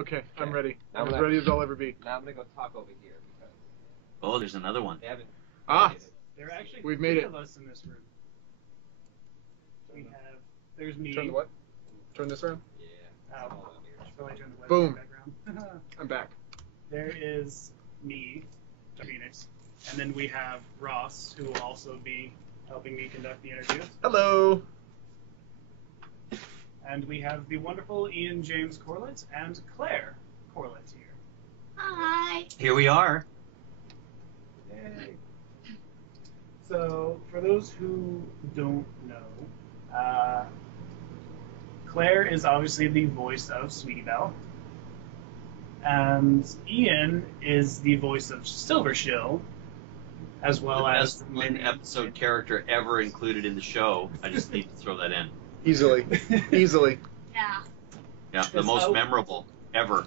Okay, I'm ready. I'm as ready as I'll ever be. Now I'm gonna go talk over here because. Oh, there's another one. They haven't. There are actually we've made three it. of us in this room. We have. There's me. Turn the what? Turn this around? Yeah. I feel like turn the Boom. background. I'm back. There is me, Phoenix, and then we have Ross, who will also be helping me conduct the interview. Hello. And we have the wonderful Ian James Corlett and Claire Corlett here. Hi. Here we are. Yay. So, for those who don't know, Claire is obviously the voice of Sweetie Belle. And Ian is the voice of Silver Shill, as well as the best one-episode character ever included in the show. I just need to throw that in. Easily. Easily. Yeah. Yeah, the most memorable ever.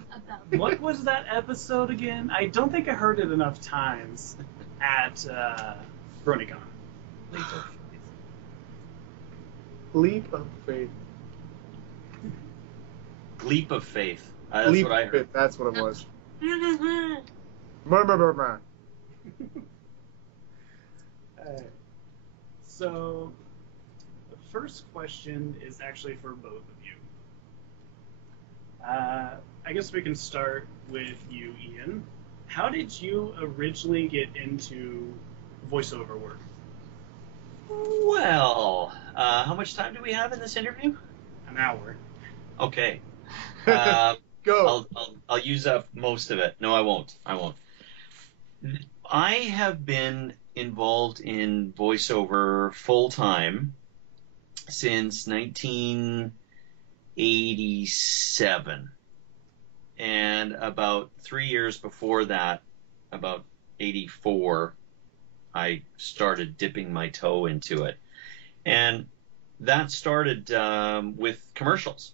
What was that episode again? I don't think I heard it enough times at BronyCon. Leap of faith. Leap of faith. That's Leap what I of heard. faith. That's what it was. Brr. So, the first question is actually for both of you. I guess we can start with you, Ian. How did you originally get into voiceover work? Well, how much time do we have in this interview? An hour. Okay. Go. I'll use up most of it. No, I won't. I have been involved in voiceover full time since 1987, and about 3 years before that, about 84, I started dipping my toe into it, and that started with commercials.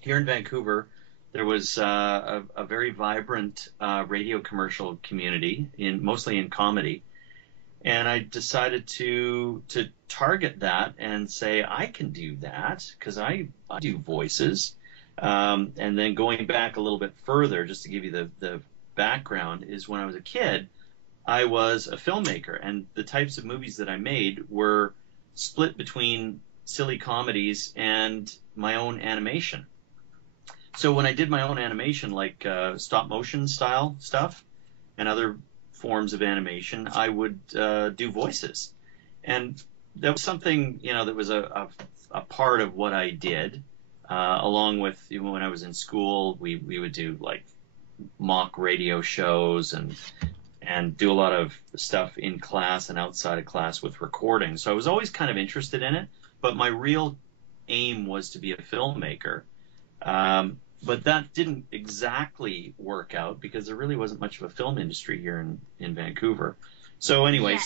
Here in Vancouver, there was a very vibrant radio commercial community, mostly in comedy, and I decided to target that and say I can do that because I do voices. And then going back a little bit further, just to give you the background, is when I was a kid, I was a filmmaker, and the types of movies that I made were split between silly comedies and my own animation. So when I did my own animation, like stop motion style stuff and other forms of animation, I would do voices. And that was something, that was a part of what I did, along with, when I was in school, we would do like mock radio shows and do a lot of stuff in class and outside of class with recording. So I was always kind of interested in it, but my real aim was to be a filmmaker. But that didn't exactly work out because there really wasn't much of a film industry here in Vancouver. So anyway,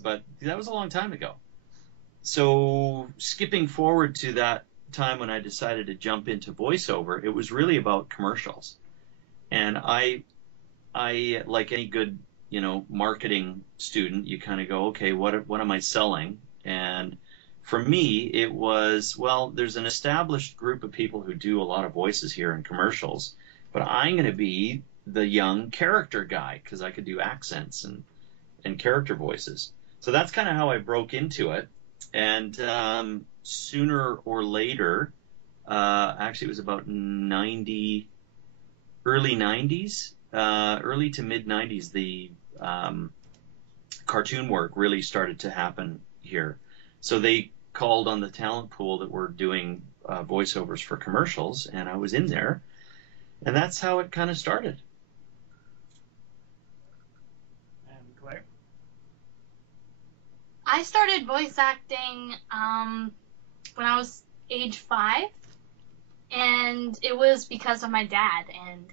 but that was a long time ago. So skipping forward to that time when I decided to jump into voiceover, it was really about commercials. And I like any good, marketing student, you kind of go, okay, what am I selling? And for me, it was, well, there's an established group of people who do a lot of voices here in commercials, but I'm going to be the young character guy because I could do accents and character voices. So that's kind of how I broke into it. And sooner or later, actually it was about early 90s, early to mid 90s, the cartoon work really started to happen here. So they called on the talent pool that were doing voiceovers for commercials, and I was in there, and that's how it kind of started. And Claire? I started voice acting when I was age 5, and it was because of my dad, and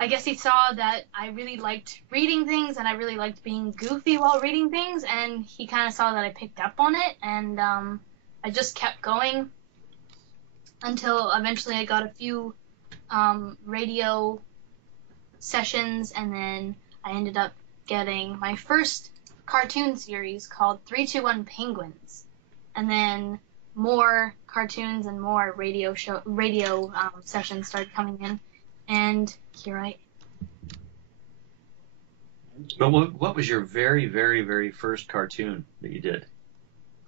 I guess he saw that I really liked reading things and I really liked being goofy while reading things, and he kind of saw that I picked up on it, and I just kept going until eventually I got a few radio sessions, and then I ended up getting my first cartoon series called 321 Penguins, and then more cartoons and more radio sessions started coming in, and here I am. But what was your very, very, very first cartoon that you did?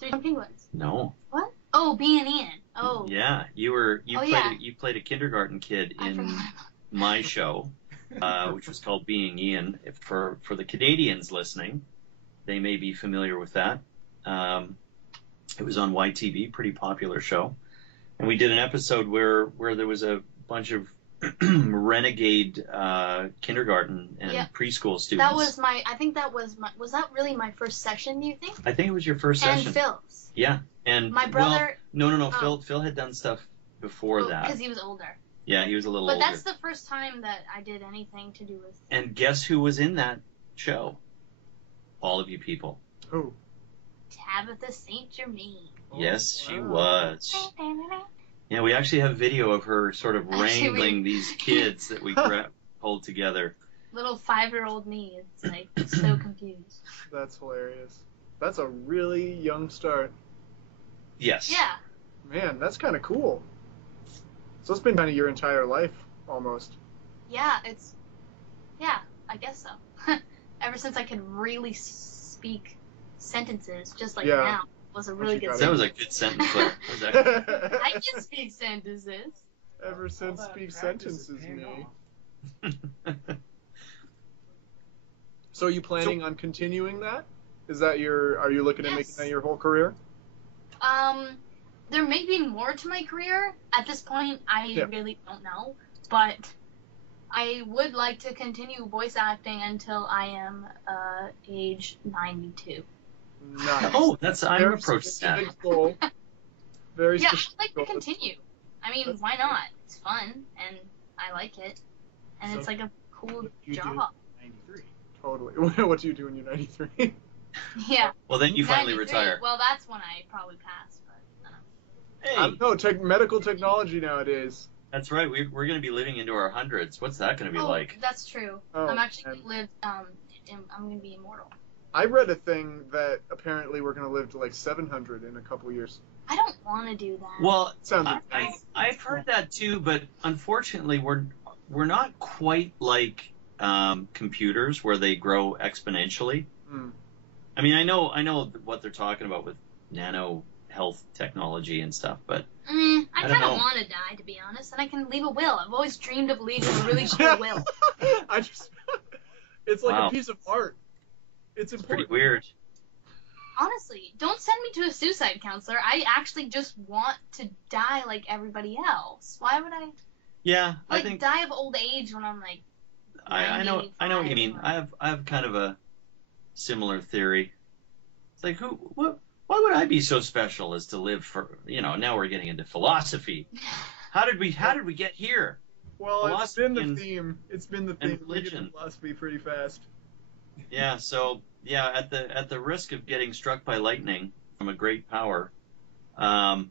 Three Penguins. No. What? Oh, Bee and Ian. Oh. Yeah, you played a kindergarten kid in my show, which was called Being Ian. For the Canadians listening, they may be familiar with that. It was on YTV, pretty popular show, and we did an episode where there was a bunch of renegade kindergarten and preschool students. That was was that really my first session, do you think? I think it was your first session. And Phil's. Yeah, and my brother. Well, no. Phil had done stuff before that. Because he was older. Yeah, he was a little older. But that's the first time that I did anything to do with. And guess who was in that show? All of you people. Who? Tabitha St. Germain. Yes, she was. Yeah, we actually have video of her sort of wrangling these kids that we pulled together. Little 5-year-old me, it's like so confused. That's hilarious. That's a really young start. Yes. Yeah. Man, that's kind of cool. So it's been kind of your entire life, almost. Yeah, I guess so. Ever since I could really speak sentences, just like now, was a really good sentence. That was a good sentence there. I can speak sentences. Ever since speak sentences, me. So are you planning on continuing that? Are you looking at making that your whole career? There may be more to my career. At this point, I really don't know. But I would like to continue voice acting until I am age 92. Nice. Oh, I'm approaching that. Goal. Very I'd like to continue. I mean, why not? It's fun, and I like it. And it's like a cool job. 93. Totally. What do you do when you're 93? Yeah. Well, then you finally retire. Well, that's when I probably pass. But hey. I don't know. Medical technology nowadays. That's right. We're going to be living into our hundreds. What's that going to be like? That's true. I'm actually going to live. I'm going to be immortal. I read a thing that apparently we're going to live to like 700 in a couple years. I don't want to do that. Well, I've heard that too, but unfortunately, we're not quite like computers where they grow exponentially. Mm. I mean, I know what they're talking about with nano health technology and stuff, but I kind of want to die, to be honest, and I can leave a will. I've always dreamed of leaving a really cool will. It's like a piece of art. It's important. Pretty weird. Honestly, don't send me to a suicide counselor. I actually just want to die like everybody else. Why would I? Yeah, I think die of old age when I'm like. I know what you mean. I have kind of a similar theory. It's like why would I be so special as to live for, now we're getting into philosophy. How did we get here? Well, philosophy it's been the theme. It's been the theme. Religion. We get to philosophy pretty fast. Yeah, so at the risk of getting struck by lightning from a great power, I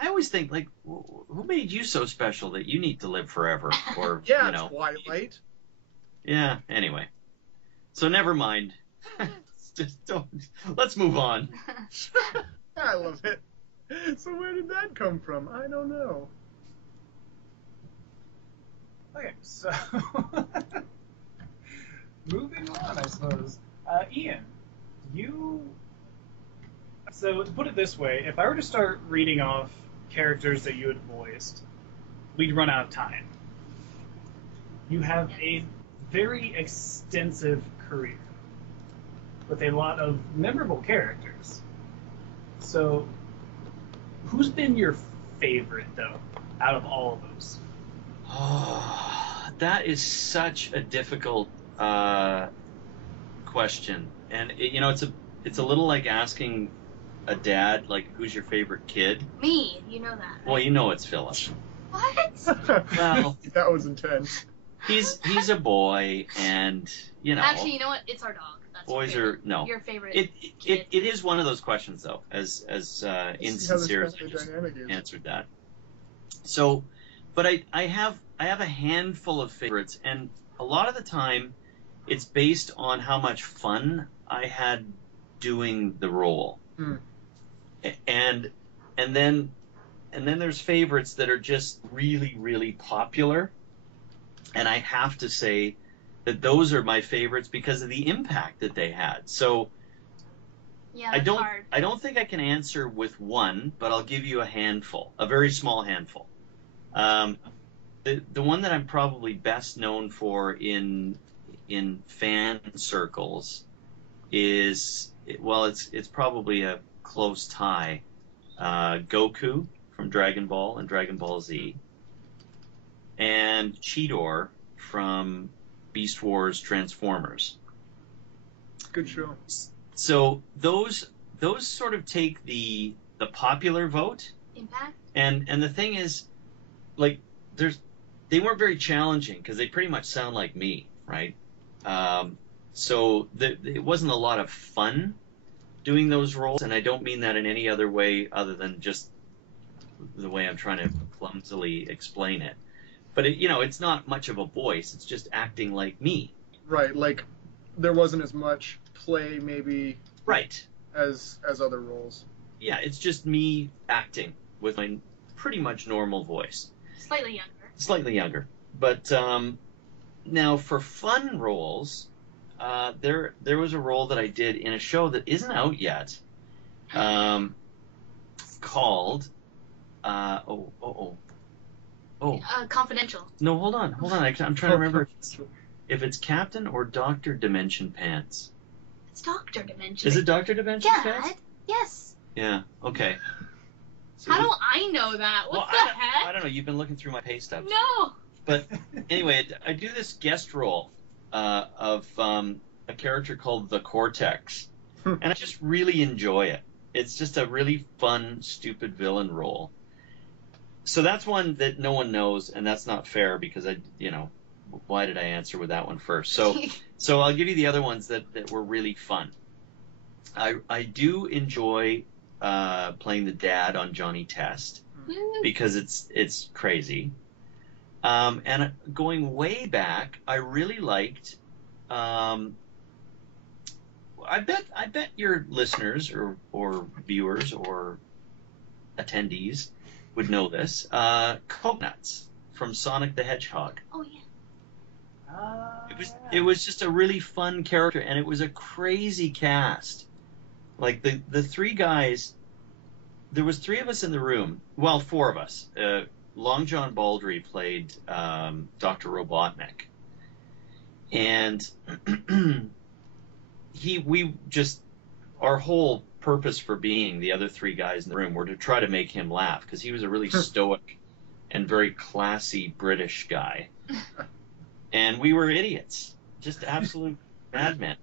always think, like, who made you so special that you need to live forever? Or Twilight. Yeah. Anyway, so never mind. Just don't. Let's move on. I love it. So where did that come from? I don't know. Okay, so moving on, I suppose. Ian, so to put it this way, if I were to start reading off characters that you had voiced, we'd run out of time. You have a very extensive career with a lot of memorable characters. So, who's been your favorite, though, out of all of those? Oh, that is such a difficult question, and it's a little like asking a dad, like, who's your favorite kid? Me, you know that. Well, you know it's Philip. What? Well, that was intense. He's a boy, and Actually, you know what? It's our dog. That's boys your are no. Your favorite. It is one of those questions, though, as insincere as I just answered that. So, but I have a handful of favorites, and a lot of the time, it's based on how much fun I had doing the role. Mm. And and then there's favorites that are just really, really popular. And I have to say that those are my favorites because of the impact that they had. So Yeah, that's hard. I don't think I can answer with one, but I'll give you a handful, a very small handful. The one that I'm probably best known for in fan circles is, well, it's probably a close tie. Goku from Dragon Ball and Dragon Ball Z, and Cheetor from Beast Wars Transformers. Good show. So those sort of take the popular vote. Impact. And the thing is, like, they weren't very challenging because they pretty much sound like me, right? So it wasn't a lot of fun doing those roles, and I don't mean that in any other way other than just the way I'm trying to clumsily explain it. But it's not much of a voice; it's just acting like me. Right, like there wasn't as much play maybe. Right. As other roles. Yeah, it's just me acting with my pretty much normal voice. Slightly younger. Slightly younger, but now for fun roles, there was a role that I did in a show that isn't out yet, called Confidential. No, hold on. I'm trying to remember if it's Captain or Dr. Dimension Pants. It's Dr. Dimension. Is it Dr. Dimension Pants? Dad? Yes. Yeah. Okay. So how do I know that? What the heck? I don't know. You've been looking through my pay stubs. No. But anyway, I do this guest role of a character called the Cortex, and I just really enjoy it. It's just a really fun, stupid villain role. So that's one that no one knows, and that's not fair because why did I answer with that one first? So I'll give you the other ones that were really fun. I do enjoy playing the dad on Johnny Test because it's crazy. And going way back, I really liked. I bet your listeners or viewers or attendees would know this. Coconuts from Sonic the Hedgehog. Oh yeah. It was just a really fun character, and it was a crazy cast. Like the three guys, there was three of us in the room. Well, four of us. Long John Baldry played Dr. Robotnik, and our whole purpose for being the other three guys in the room were to try to make him laugh because he was a really stoic and very classy British guy, and we were idiots, just absolute madmen.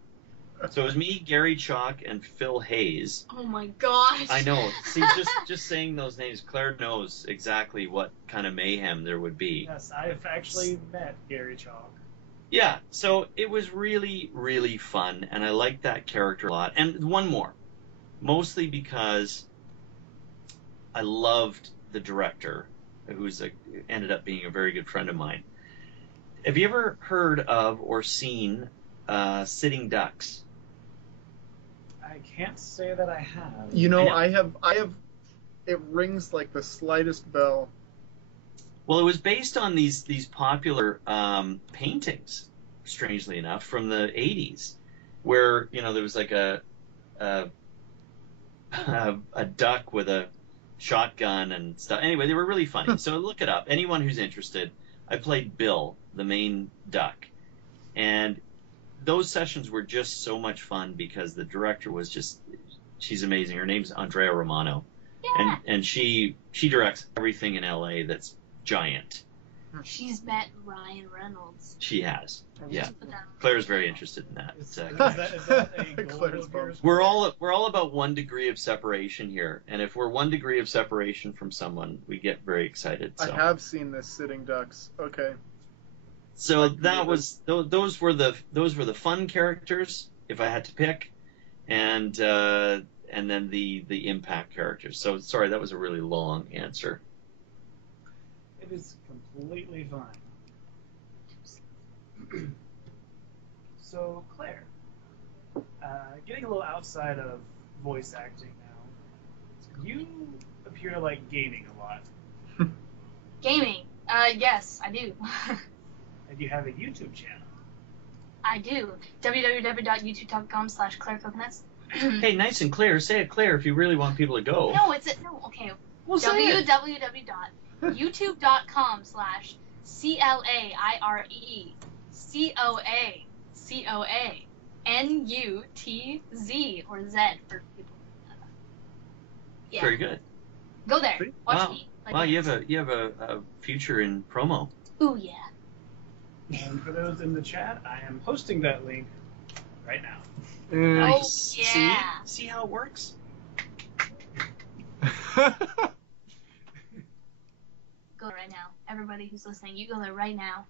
So it was me, Gary Chalk, and Phil Hayes. Oh my gosh. I know. See, just saying those names, Claire knows exactly what kind of mayhem there would be. Yes, I've actually met Gary Chalk. Yeah, so it was really, really fun, and I liked that character a lot. And one more, mostly because I loved the director, who's ended up being a very good friend of mine. Have you ever heard of or seen Sitting Ducks? I can't say that I have. I have. It rings like the slightest bell. Well, it was based on these popular paintings, strangely enough, from the 80s, where there was like a duck with a shotgun and stuff. Anyway, they were really funny. So look it up. Anyone who's interested. I played Bill, the main duck, and those sessions were just so much fun because the director was she's amazing. Her name's Andrea Romano. Yeah. And she directs everything in LA that's giant. She's met Ryan Reynolds. She has. Yeah. Claire's very interested in that. Is that a goal of yours? We're all about 1 degree of separation here, and if we're 1 degree of separation from someone, we get very excited. So. I have seen this Sitting Ducks. Okay. So those were the fun characters if I had to pick, and then the impact characters. So sorry, that was a really long answer. It is completely fine. So Claire, getting a little outside of voice acting now, you appear to like gaming a lot. Gaming. Yes, I do. And you have a YouTube channel. I do. www.youtube.com/ClaireCoconuts. Hey, nice and clear. Say it clear if you really want people to go. No, okay. Well, say it. www.youtube.com/ClaireCocoNutz or Z for people. Yeah. Very good. Go there. Watch Wow. me. Wow, you have a future in promo. Ooh yeah. And for those in the chat, I am posting that link right now. Nice. Oh, yeah. See how it works? Go there right now. Everybody who's listening, you go there right now.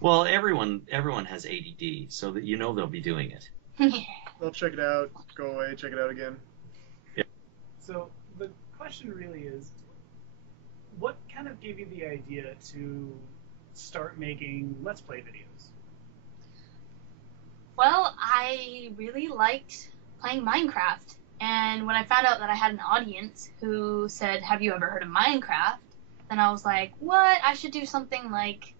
Well, everyone has ADD, so that you know they'll be doing it. They'll check it out, go away, check it out again. So the question really is, what kind of gave you the idea to start making Let's Play videos? Well, I really liked playing Minecraft, and when I found out that I had an audience who said, "Have you ever heard of Minecraft?" then I was like, what? I should do something like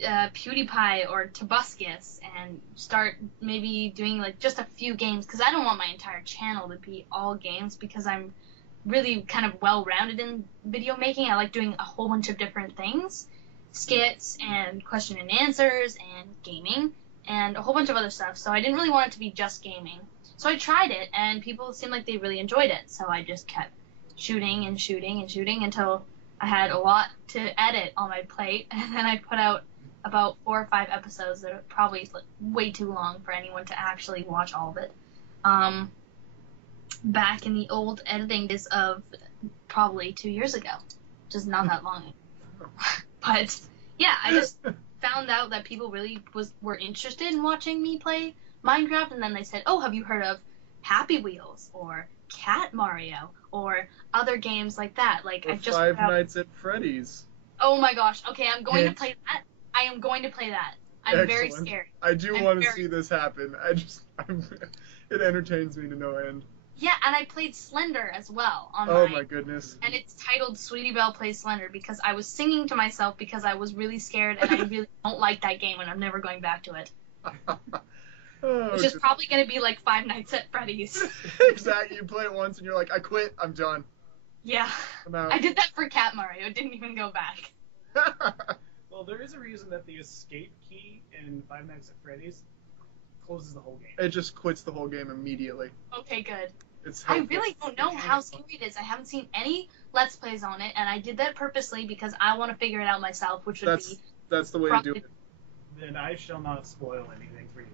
PewDiePie or Tobuscus and start maybe doing like just a few games, because I don't want my entire channel to be all games, because I'm really kind of well-rounded in video making. I like doing a whole bunch of different things, skits and question and answers and gaming and a whole bunch of other stuff, so I didn't really want it to be just gaming. So I tried it, and people seemed like they really enjoyed it, so I just kept shooting and shooting and shooting until I had a lot to edit on my plate, and then I put out about 4 or 5 episodes that are probably way too long for anyone to actually watch all of it. Back in the old editing days of probably 2 years ago, which is not that long. But yeah, I just found out that people really were interested in watching me play Minecraft, and then they said, "Oh, have you heard of Happy Wheels or Cat Mario or other games like that?" Like Or I just Five Nights at Freddy's. Oh my gosh! Okay, I'm going to play that. I am going to play that. I'm very Excellent. scared. I do I'm want to very- see this happen. It entertains me to no end. Yeah, and I played Slender as well on Oh mine. my goodness. And it's titled Sweetie Belle Plays Slender because I was singing to myself because I was really scared and I really don't like that game and I'm never going back to it. Oh, Which is probably going to be like Five Nights at Freddy's. Exactly. You play it once and you're like, I quit. I'm done. Yeah. I'm out. I did that for Cat Mario. It didn't even go back. Well, there is a reason that the escape key in Five Nights at Freddy's closes the whole game. It just quits the whole game immediately. Okay, good. It's I helpful. really don't know how scary it is. I haven't seen any Let's Plays on it, and I did that purposely because I want to figure it out myself, which would be... That's the way to do it. Then I shall not spoil anything for you.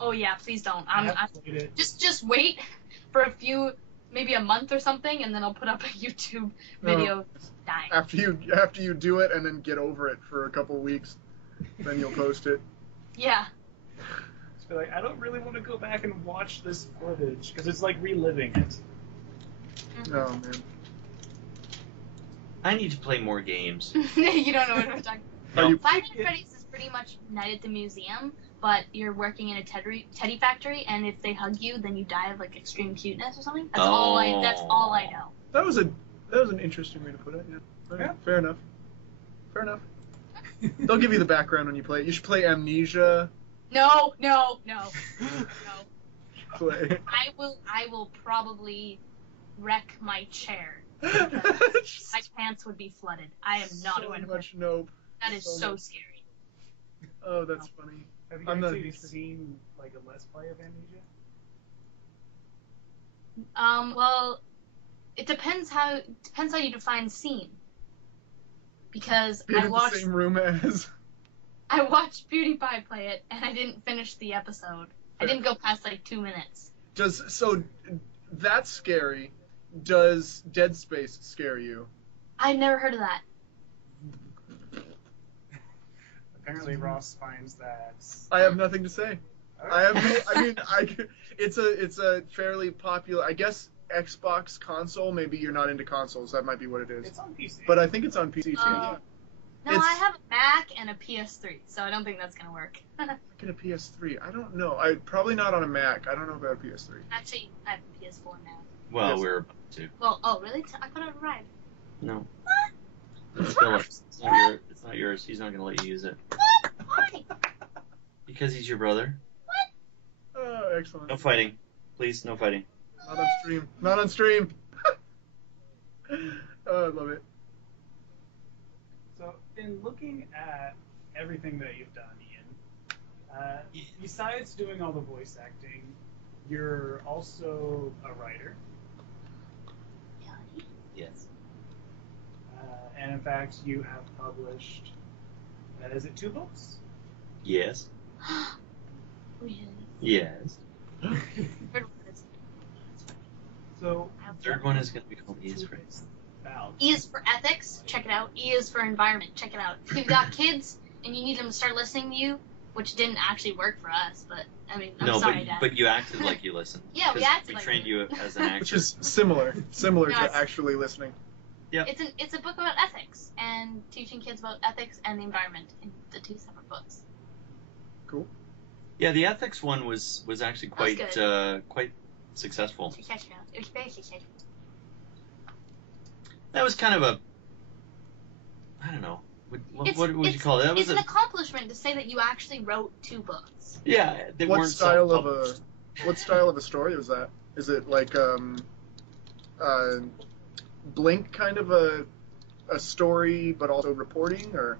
Oh yeah, please don't. I have played it. Just wait for maybe a month or something, and then I'll put up a YouTube video of dying. After you do it and then get over it for a couple of weeks, then you'll post it. Yeah. Just be like, I don't really want to go back and watch this footage because it's like reliving it. Oh man. I need to play more games. You don't know what I'm talking Are you? Five Nights at Freddy's is pretty much Night at the Museum, but you're working in a teddy factory, and if they hug you, then you die of like extreme cuteness or something. That's all I know. That was an interesting way to put it. Yeah. Yeah. Fair enough. Fair enough. They'll give you the background when you play it. You should play Amnesia. No. Play. I will probably wreck my chair. My pants would be flooded. I am not so going to much nope. That is so so much. scary. Oh, that's funny. Have you I'm not actually used to- seen like a Let's Play of Amnesia? Well, it depends how you define scene. Because Be in the same room as. I watched PewDiePie play it, and I didn't finish the episode. I didn't go past like 2 minutes. That's scary. Does Dead Space scare you? I've never heard of that. Apparently, Ross finds that. I have nothing to say. It's a fairly popular, I guess, Xbox console. Maybe you're not into consoles. That might be what it is. It's on PC. But I think it's on PC too. No, It's- I have a Mac and a PS3, so I don't think that's gonna work. Get a PS3. I don't know. Probably not on a Mac. I don't know about a PS3. Actually, I have a PS4 now. Well, Yes. we're to. Well, oh, really? I thought I'd ride. No. What? It's Philip's. It's not yours. He's not going to let you use it. What? Why? Because he's your brother. Oh, excellent. No fighting. Please, no fighting. Not on stream. Not on stream. Oh, I love it. So, in looking at everything that you've done, Ian, besides doing all the voice acting, you're also a writer. Yes. And in fact, you have published, is it 2 books? Yes. Really? Yes. Third one is- So, Third one is going to be called E is for Val, E is for ethics, check it out. E is for environment, check it out. If you've got kids and you need them to start listening to you, which didn't actually work for us, but I mean, I'm sorry, Dad. but you acted like you listened. Yeah, we 'Cause acted we like trained we- you as an actor. Which is similar Yes. to actually listening. It's a book about ethics and teaching kids about ethics and the environment in the 2 separate books. Cool. Yeah, the ethics one was actually quite That quite successful. Successful. It was very successful. That was kind of a, I don't know, what would you call it? That was It's an accomplishment to say that you actually wrote 2 books. yeah. They What weren't style of self-published. what style of a story was that? Is it like Blink kind of a story, but also reporting, or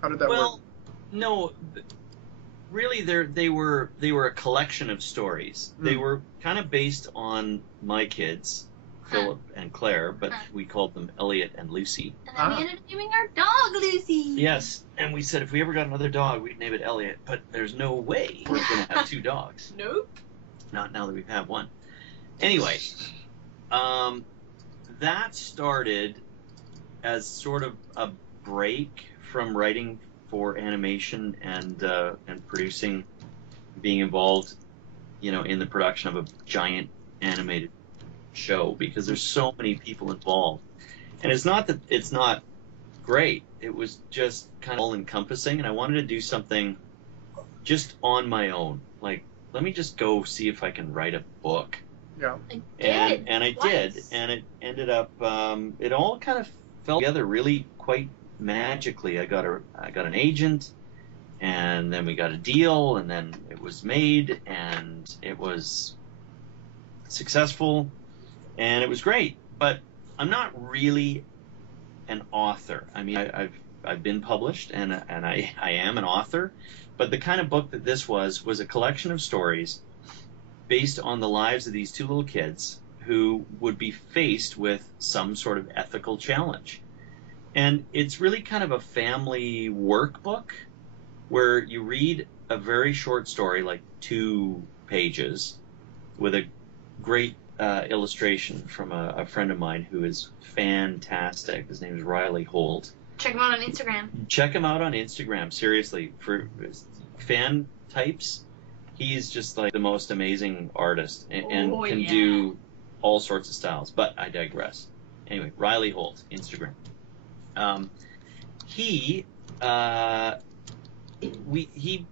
how did that work? Well, no, really, they were a collection of stories. They were kind of based on my kids, Philip and Claire, but we called them Elliot and Lucy. And then we ended up naming our dog Lucy. Yes, and we said if we ever got another dog, we'd name it Elliot. But there's no way we're going to have 2 dogs. Nope. Not now that we've had one. Anyway, that started as sort of a break from writing for animation and producing, being involved, in the production of a giant animated show, because there's so many people involved. And it's not that it's not great. It was just kind of all encompassing, and I wanted to do something just on my own. Like, let me just go see if I can write a book. Yeah. And I did, and it ended up it all kind of fell together really quite magically. I got an agent, and then we got a deal, and then it was made, and it was successful, and it was great. But I'm not really an author. I mean, I've been published, and I am an author, but the kind of book that this was a collection of stories based on the lives of these 2 little kids who would be faced with some sort of ethical challenge. And it's really kind of a family workbook where you read a very short story, like 2 pages, with a great illustration from a friend of mine who is fantastic. His name is Riley Holt. Check him out on Instagram. Check him out on Instagram, seriously. For fan types, he's just like the most amazing artist and can do all sorts of styles. But I digress. Anyway, Riley Holt, Instagram. He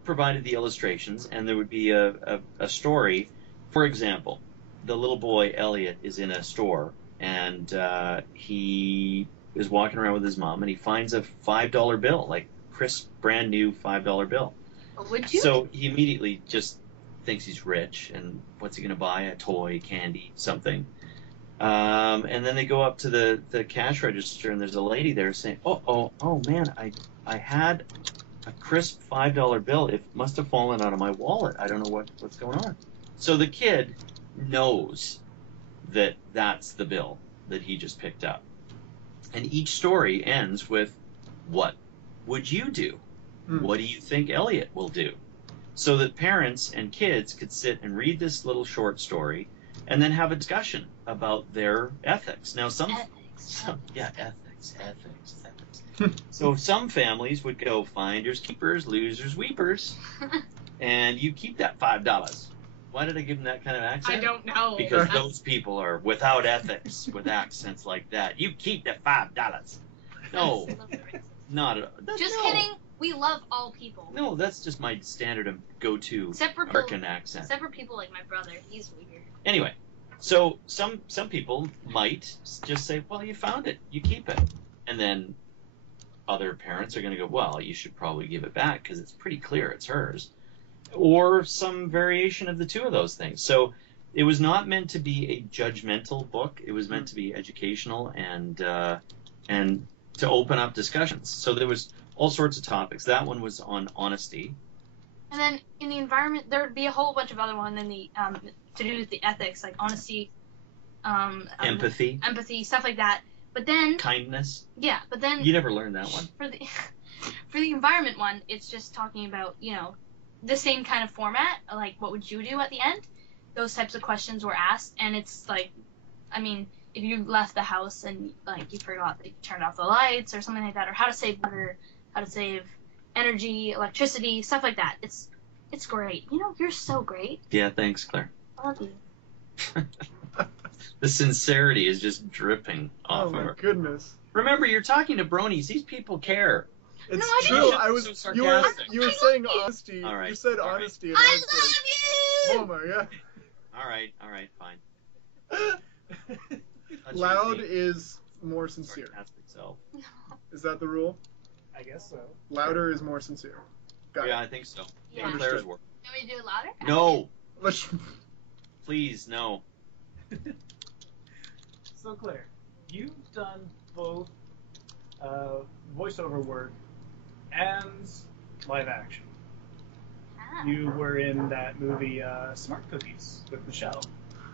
provided the illustrations, and there would be a story. For example, the little boy Elliot is in a store, and he is walking around with his mom, and he finds a $5 bill, like crisp, brand new $5 bill. Would you? So he immediately just thinks he's rich, and what's he going to buy? A toy, candy, something. And then they go up to the cash register, and there's a lady there saying, oh man, I had a crisp $5 bill. It must have fallen out of my wallet. I don't know what's going on. So the kid knows that that's the bill that he just picked up. And each story ends with, what would you do? What do you think Elliot will do? So that parents and kids could sit and read this little short story and then have a discussion about their ethics. Now, ethics. So some families would go finders, keepers, losers, weepers, and you keep that $5. Why did I give them that kind of accent? I don't know. Because those people are without ethics with accents like that. You keep the $5. No, not at all. Just kidding. We love all people. No, that's just my standard of go-to Except for American accent. Except for people like my brother. He's weird. Anyway, So some people might just say, well, you found it, you keep it. And then other parents are going to go, well, you should probably give it back because it's pretty clear it's hers. Or some variation of the two of those things. So it was not meant to be a judgmental book. It was meant to be educational and to open up discussions. So there was all sorts of topics. That one was on honesty. And then in the environment, there would be a whole bunch of other ones in the to do with the ethics, like honesty, Empathy. stuff like that. But then Kindness. yeah, but then You never learned that one. for the environment one, it's just talking about, you know, the same kind of format, like what would you do at the end? Those types of questions were asked, and it's like, I mean, if you left the house and like you forgot that you turned off the lights or something like that, or how to save water, how to save energy, electricity, stuff like that. It's great. You know, you're so great. Yeah, thanks, Claire. I love you. The sincerity is just dripping off Oh of my her. goodness. Remember, you're talking to bronies. These people care. It's No, I true. didn't. I was So you were sarcastic. saying honesty. All right, You said all right. honesty, and I I was love like, oh my god. All right, fine. Touchy Loud feet, is more sincere. sarcastic self. Is that the rule? I guess so. Louder is more sincere. Got Yeah, I think so. Yeah. For Claire's work. You want me to do it louder? No, it. Let's. please, no. So Claire, you've done both voiceover work and live action. Ah. You were in that movie Smart Cookies with Michelle.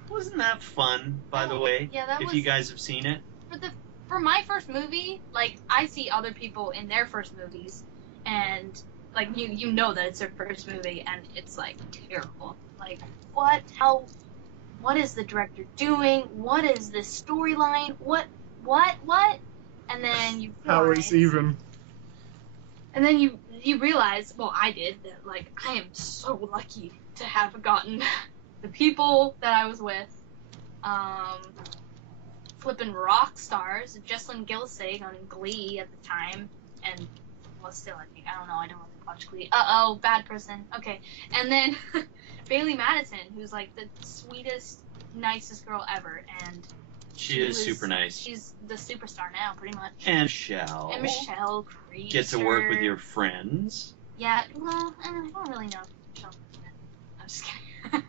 Wasn't that fun, by the way? Yeah, that if was- you guys have seen it. For my first movie, like, I see other people in their first movies, and like you know that it's their first movie, and it's like terrible. Like, what is the director doing? What is this storyline? What? And then you How realize, is even? and then you realize, well, I did, that like I am so lucky to have gotten the people that I was with, flipping rock stars, Jesslyn Gilsig on Glee at the time, and well, still I think, I don't know, I don't really watch Glee. Bad person. Okay, and then Bailey Madison, who's like the sweetest, nicest girl ever, and She is super nice. She's the superstar now, pretty much. And Michelle. And Michelle Creature. Get to work with your friends. Yeah, well, I don't really know Michelle. I'm just kidding.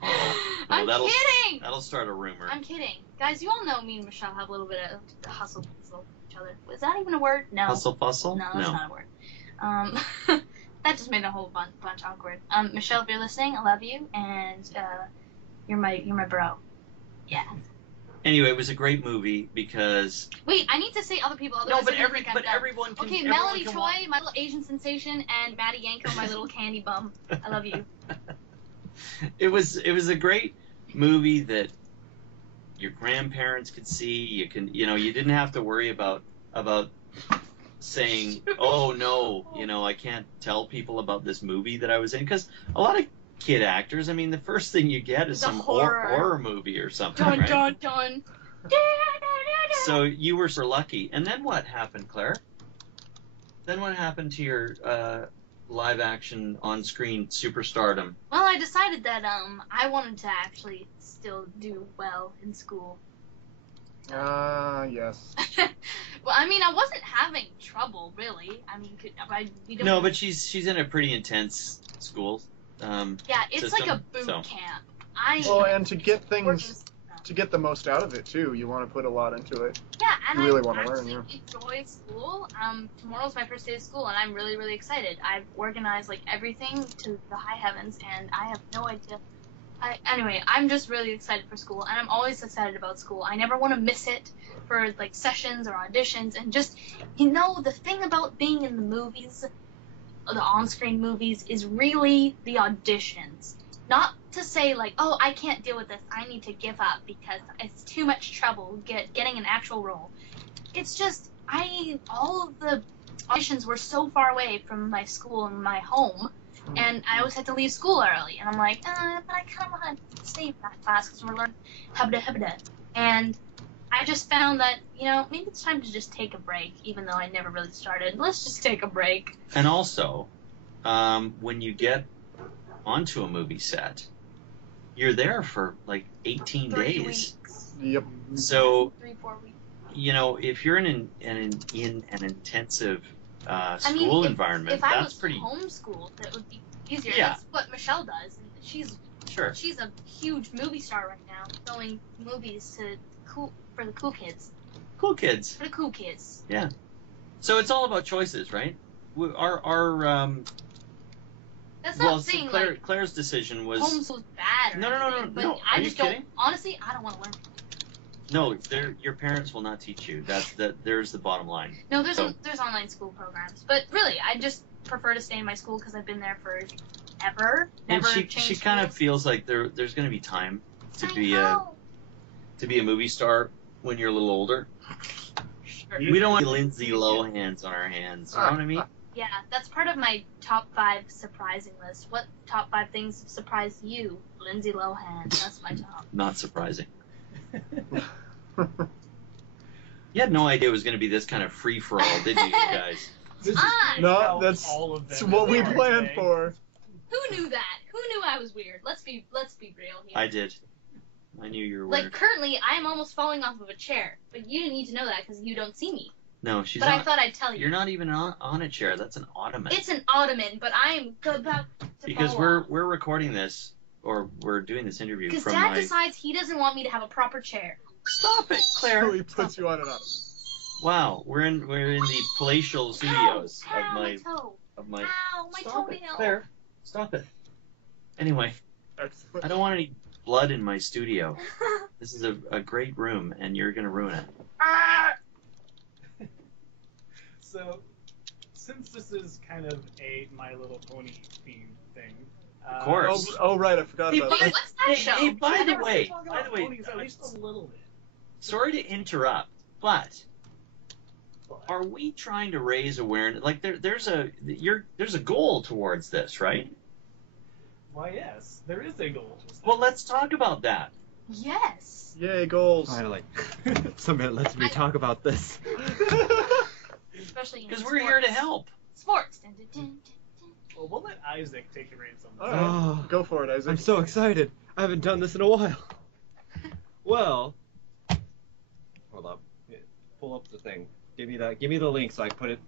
Well, I'm kidding! That'll start a rumor. I'm kidding. Guys, you all know me and Michelle have a little bit of hustle with each other. Is that even a word? No. Hustle fussle? No, that's not a word. That just made a whole bunch awkward. Michelle, if you're listening, I love you, and you're my bro. Yeah. Anyway, it was a great movie because Wait, I need to say other people. no, Otherwise but I'm gonna think I'm done. everyone can. Okay, everyone Melody can Choi, my little Asian sensation, and Maddie Yanko, my little candy bum. I love you. It was a great movie that your grandparents could see. You didn't have to worry about saying, oh no, I can't tell people about this movie that I was in, because a lot of kid actors, I mean, the first thing you get is The some horror. horror movie or something, Dun right? dun dun. So you were so lucky. And then what happened, Claire? Then what happened to your live action on screen superstardom? Well, I decided that I wanted to actually still do well in school. Yes. Well, I mean, I wasn't having trouble really. I mean, we don't. No, but she's in a pretty intense school. yeah, it's system, like a boot so. camp. Well, and to get working- things, to get the most out of it too, you want to put a lot into it. Yeah, and You really I wanna actually learn, enjoy school. Tomorrow's my first day of school, and I'm really, really excited. I've organized like everything to the high heavens, and I have no idea. Anyway, I'm just really excited for school, and I'm always excited about school. I never want to miss it for like sessions or auditions, and just, the thing about being in the movies, the on-screen movies, is really the auditions. Not to say like, oh, I can't deal with this, I need to give up because it's too much trouble getting an actual role. It's just, all of the auditions were so far away from my school and my home, and I always had to leave school early, and I'm like, but I kind of want to stay in that class because we're learning habda. And I just found that, maybe it's time to just take a break, even though I never really started. Let's just take a break. And also, when you get onto a movie set, you're there for like 18 3 days. weeks. Yep. So 3-4 weeks. if you're in an intensive I mean, school environment, if I that's was pretty homeschooled, that would be easier. Yeah. That's what Michelle does. And sure. she's a huge movie star right now, filming movies for the cool kids. Cool kids. For the cool kids. Yeah. So it's all about choices, right? Our That's well, not saying Claire's decision was homeschool's bad or No. anything, but Are I you just kidding? don't. Honestly, I don't want to learn. no. Your parents will not teach you. There's the bottom line. No, there's So- there's online school programs, but really, I just prefer to stay in my school because I've been there for ever. And Never she changed kind of schools. feels like there's going to be time to I be know. a movie star when you're a little older. Sure. We don't want Lindsay Lohans on our hands. You know what I mean? Yeah, that's part of my top 5 surprising list. What top 5 things surprised you, Lindsay Lohan? That's my top. Not surprising. You had no idea it was going to be this kind of free for all, did you guys? This is Ah! No, how that's all of them It's what we are planned today. for. Who knew that? Who knew I was weird? Let's be real here. I did. I knew you were Like weird. currently, I am almost falling off of a chair, but you didn't need to know that because you don't see me. No, she's But I not. thought I'd tell you. You're not even on a chair. That's an ottoman. It's an ottoman, but I'm about to Because fall we're off. we're recording this, or we're doing this interview Because from Dad my. decides he doesn't want me to have a proper chair. Stop it, Claire. So he puts you on an ottoman. Wow, we're in the palatial studios Ow, ow, my toe. of my. Ow, my Stop it, toenail. Claire. Stop it. Anyway, Excellent. I don't want any blood in my studio. This is a great room, and you're gonna ruin it. So, since this is kind of a My Little Pony themed thing, Of course. Oh, right, I forgot Hey, about Hey, that. what's that Hey, show? hey, by I the never- way, talk about ponies at least a little bit. Sorry to interrupt, but are we trying to raise awareness? Like there's a goal towards this, right? Why, yes, there is a goal. Well, let's talk about that. Yes. Yay, goals. Finally, somebody lets me talk about this. Especially in Because we're here to sports. help. Sports. Dun, dun, dun, dun, dun. Well, we'll let Isaac take the reins on All this. right, Oh. go for it, Isaac. I'm so excited. I haven't done this in a while. Well, hold up. Pull up the thing. Give me the link so I can put it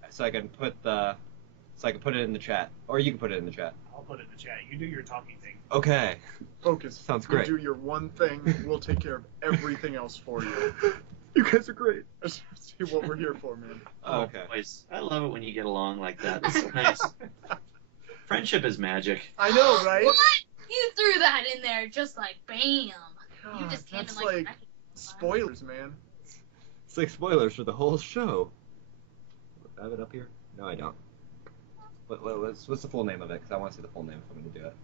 in the chat, or you can put it in the chat. I'll put it in the chat. You do your talking thing. Okay. Focus. Sounds You great. do your one thing, we'll take care of everything else for you. You guys are great. That's what we're here for, man. Oh, Okay. boys, I love it when you get along like that. It's so nice. Friendship is magic. I know, right? What? You threw that in there just like bam. You God, just came in that's like, like wrecking ball. spoilers, man. It's like spoilers for the whole show. I have it up here? No, I don't. What's the full name of it? Because I want to see the full name if I'm going to do it.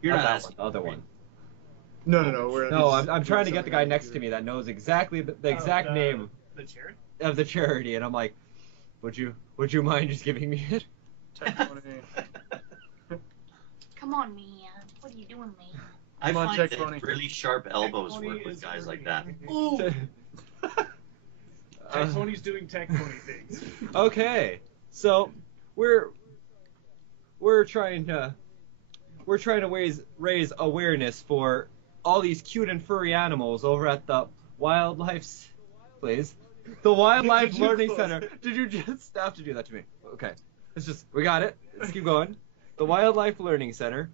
You're not that asking. one, the other one. No. No, I'm trying to get the guy next to me that knows exactly the exact Oh, name The charity? of the charity, and I'm like, would you mind just giving me it? Come on, man. What are you doing, man? I Come on, find Tech that Pony. really sharp elbows Tech work Pony with is guys like learning. that. Ooh. Tech Pony's doing Tech Pony things. Okay, so we're trying to raise awareness for all these cute and furry animals over at the Wildlife Did you Learning close Center. it? Did you just have to do that to me? Okay, we got it. Let's keep going. The Wildlife Learning Center,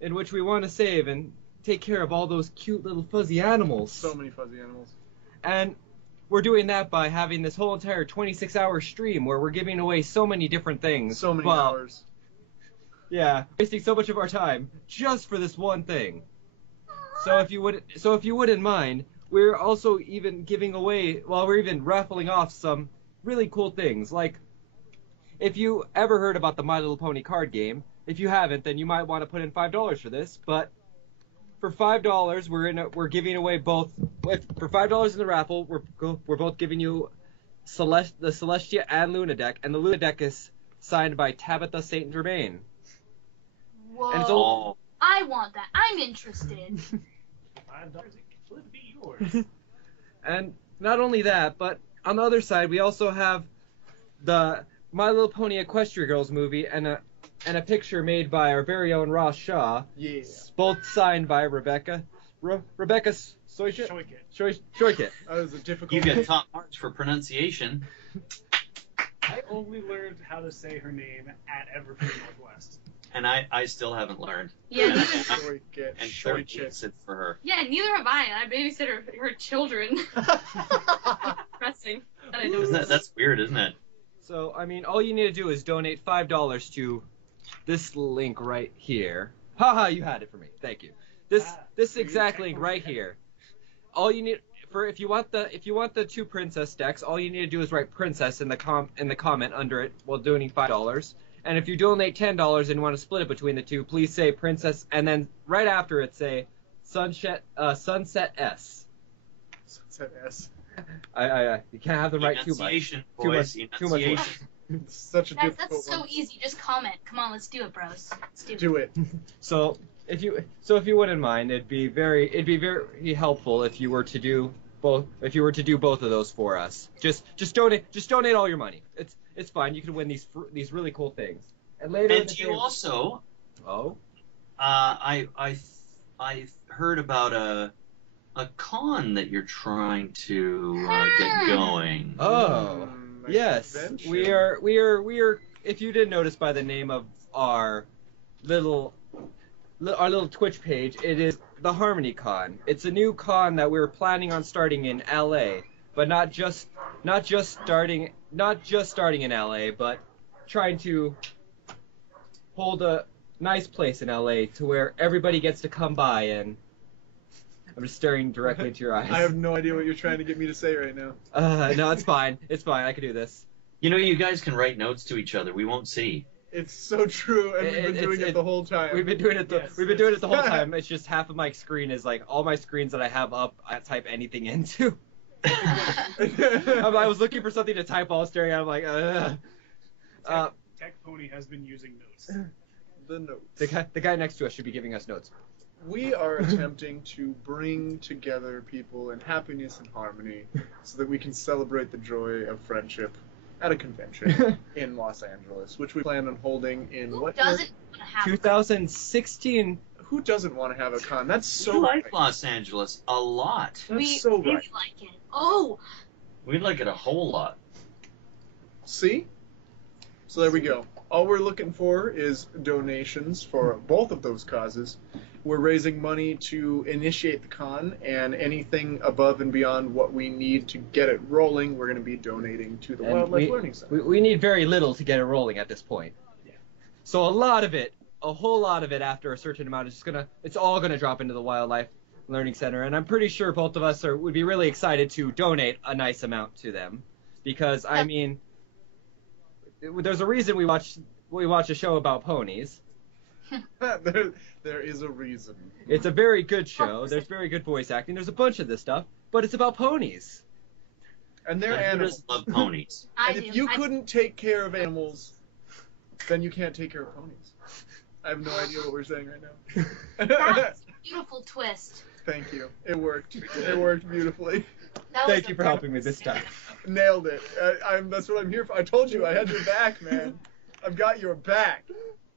in which we want to save and take care of all those cute little fuzzy animals. So many fuzzy animals. And we're doing that by having this whole entire 26-hour stream where we're giving away so many different things. So many Well, hours. Yeah, wasting so much of our time just for this one thing. So if you wouldn't mind, we're also even giving away, we're even raffling off some really cool things. Like, if you ever heard about the My Little Pony card game, if you haven't, then you might want to put in $5 for this. But for $5, we're giving away both. For $5 in the raffle, we're both giving you the Celestia and Luna deck, and the Luna deck is signed by Tabitha St. Germain. Whoa. And it's Oh, I want that. I'm interested. $5 it could be yours. And not only that, but on the other side, we also have the My Little Pony Equestria Girls movie and and a picture made by our very own Ross Shaw. Yeah. Both signed by Rebecca. Rebecca Soykit? Soykit. That was a difficult. You get top marks for pronunciation. I only learned how to say her name at Evergreen Northwest. And I still haven't learned. Yeah, And, neither, and 13 sits for her. yeah, neither have I. I babysit her children. Depressing. That I don't know. That's weird, isn't it? So, I mean, all you need to do is donate $5 to this link right here. Haha, you had it for me. Thank you. This exact link right here. All you need if you want the 2 princess decks, all you need to do is write princess in the comment under it while donating $5. And if you donate $10 and want to split it between the two, please say princess, and then right after it say Sunset S. Sunset S. You can't have them right too much. Too much. It's such a difficult That's so one. easy. Just comment. Come on, let's do it, bros. Let's Do it. So if you wouldn't mind, it'd be very helpful if you were to do both. If you were to do both of those for us, just donate all your money. It's fine. You can win these really cool things. And later. And you also. Oh. I heard about a con that you're trying to get going. Oh. Yes, convention. we are. If you didn't notice by the name of our little Twitch page, it is the Harmony Con. It's a new con that we're planning on starting in LA, but not just starting in LA, but trying to hold a nice place in LA to where everybody gets to come by. And I'm just staring directly into your eyes. I have no idea what you're trying to get me to say right now. No, it's fine. It's fine. I can do this. You know, you guys can write notes to each other. We won't see. It's so true, and we've been doing it the whole time. We've been doing it the whole time. It's just half of my screen is like all my screens that I have up. I type anything into. I was looking for something to type while staring at it. I'm like, Tech Pony has been using notes. The notes. The guy next to us should be giving us notes. We are attempting to bring together people in happiness and harmony so that we can celebrate the joy of friendship at a convention in Los Angeles, which we plan on holding in Who what doesn't year? want to have 2016. Who doesn't want to have a con? That's We so like right. Los Angeles a lot. That's We so really right. like it. Oh, We like it a whole lot. See? So there we go. All we're looking for is donations for both of those causes. We're raising money to initiate the con, and anything above and beyond what we need to get it rolling, we're going to be donating to the And Wildlife Learning Center. we need very little to get it rolling at this point. Yeah. So a whole lot of it after a certain amount is it's all gonna drop into the Wildlife Learning Center, and I'm pretty sure both of us would be really excited to donate a nice amount to them, because I mean, there's a reason we watch a show about ponies. There is a reason. It's a very good show. There's very good voice acting. There's a bunch of this stuff, but it's about ponies. And they're Who animals. doesn't love ponies? I And do. if you couldn't take care of animals, then you can't take care of ponies. I have no idea what we're saying right now. That's a beautiful twist. Thank you. It worked. It worked beautifully. That was Thank a you for helping me this time. Nailed it. That's what I'm here for. I told you I had your back, man. I've got your back.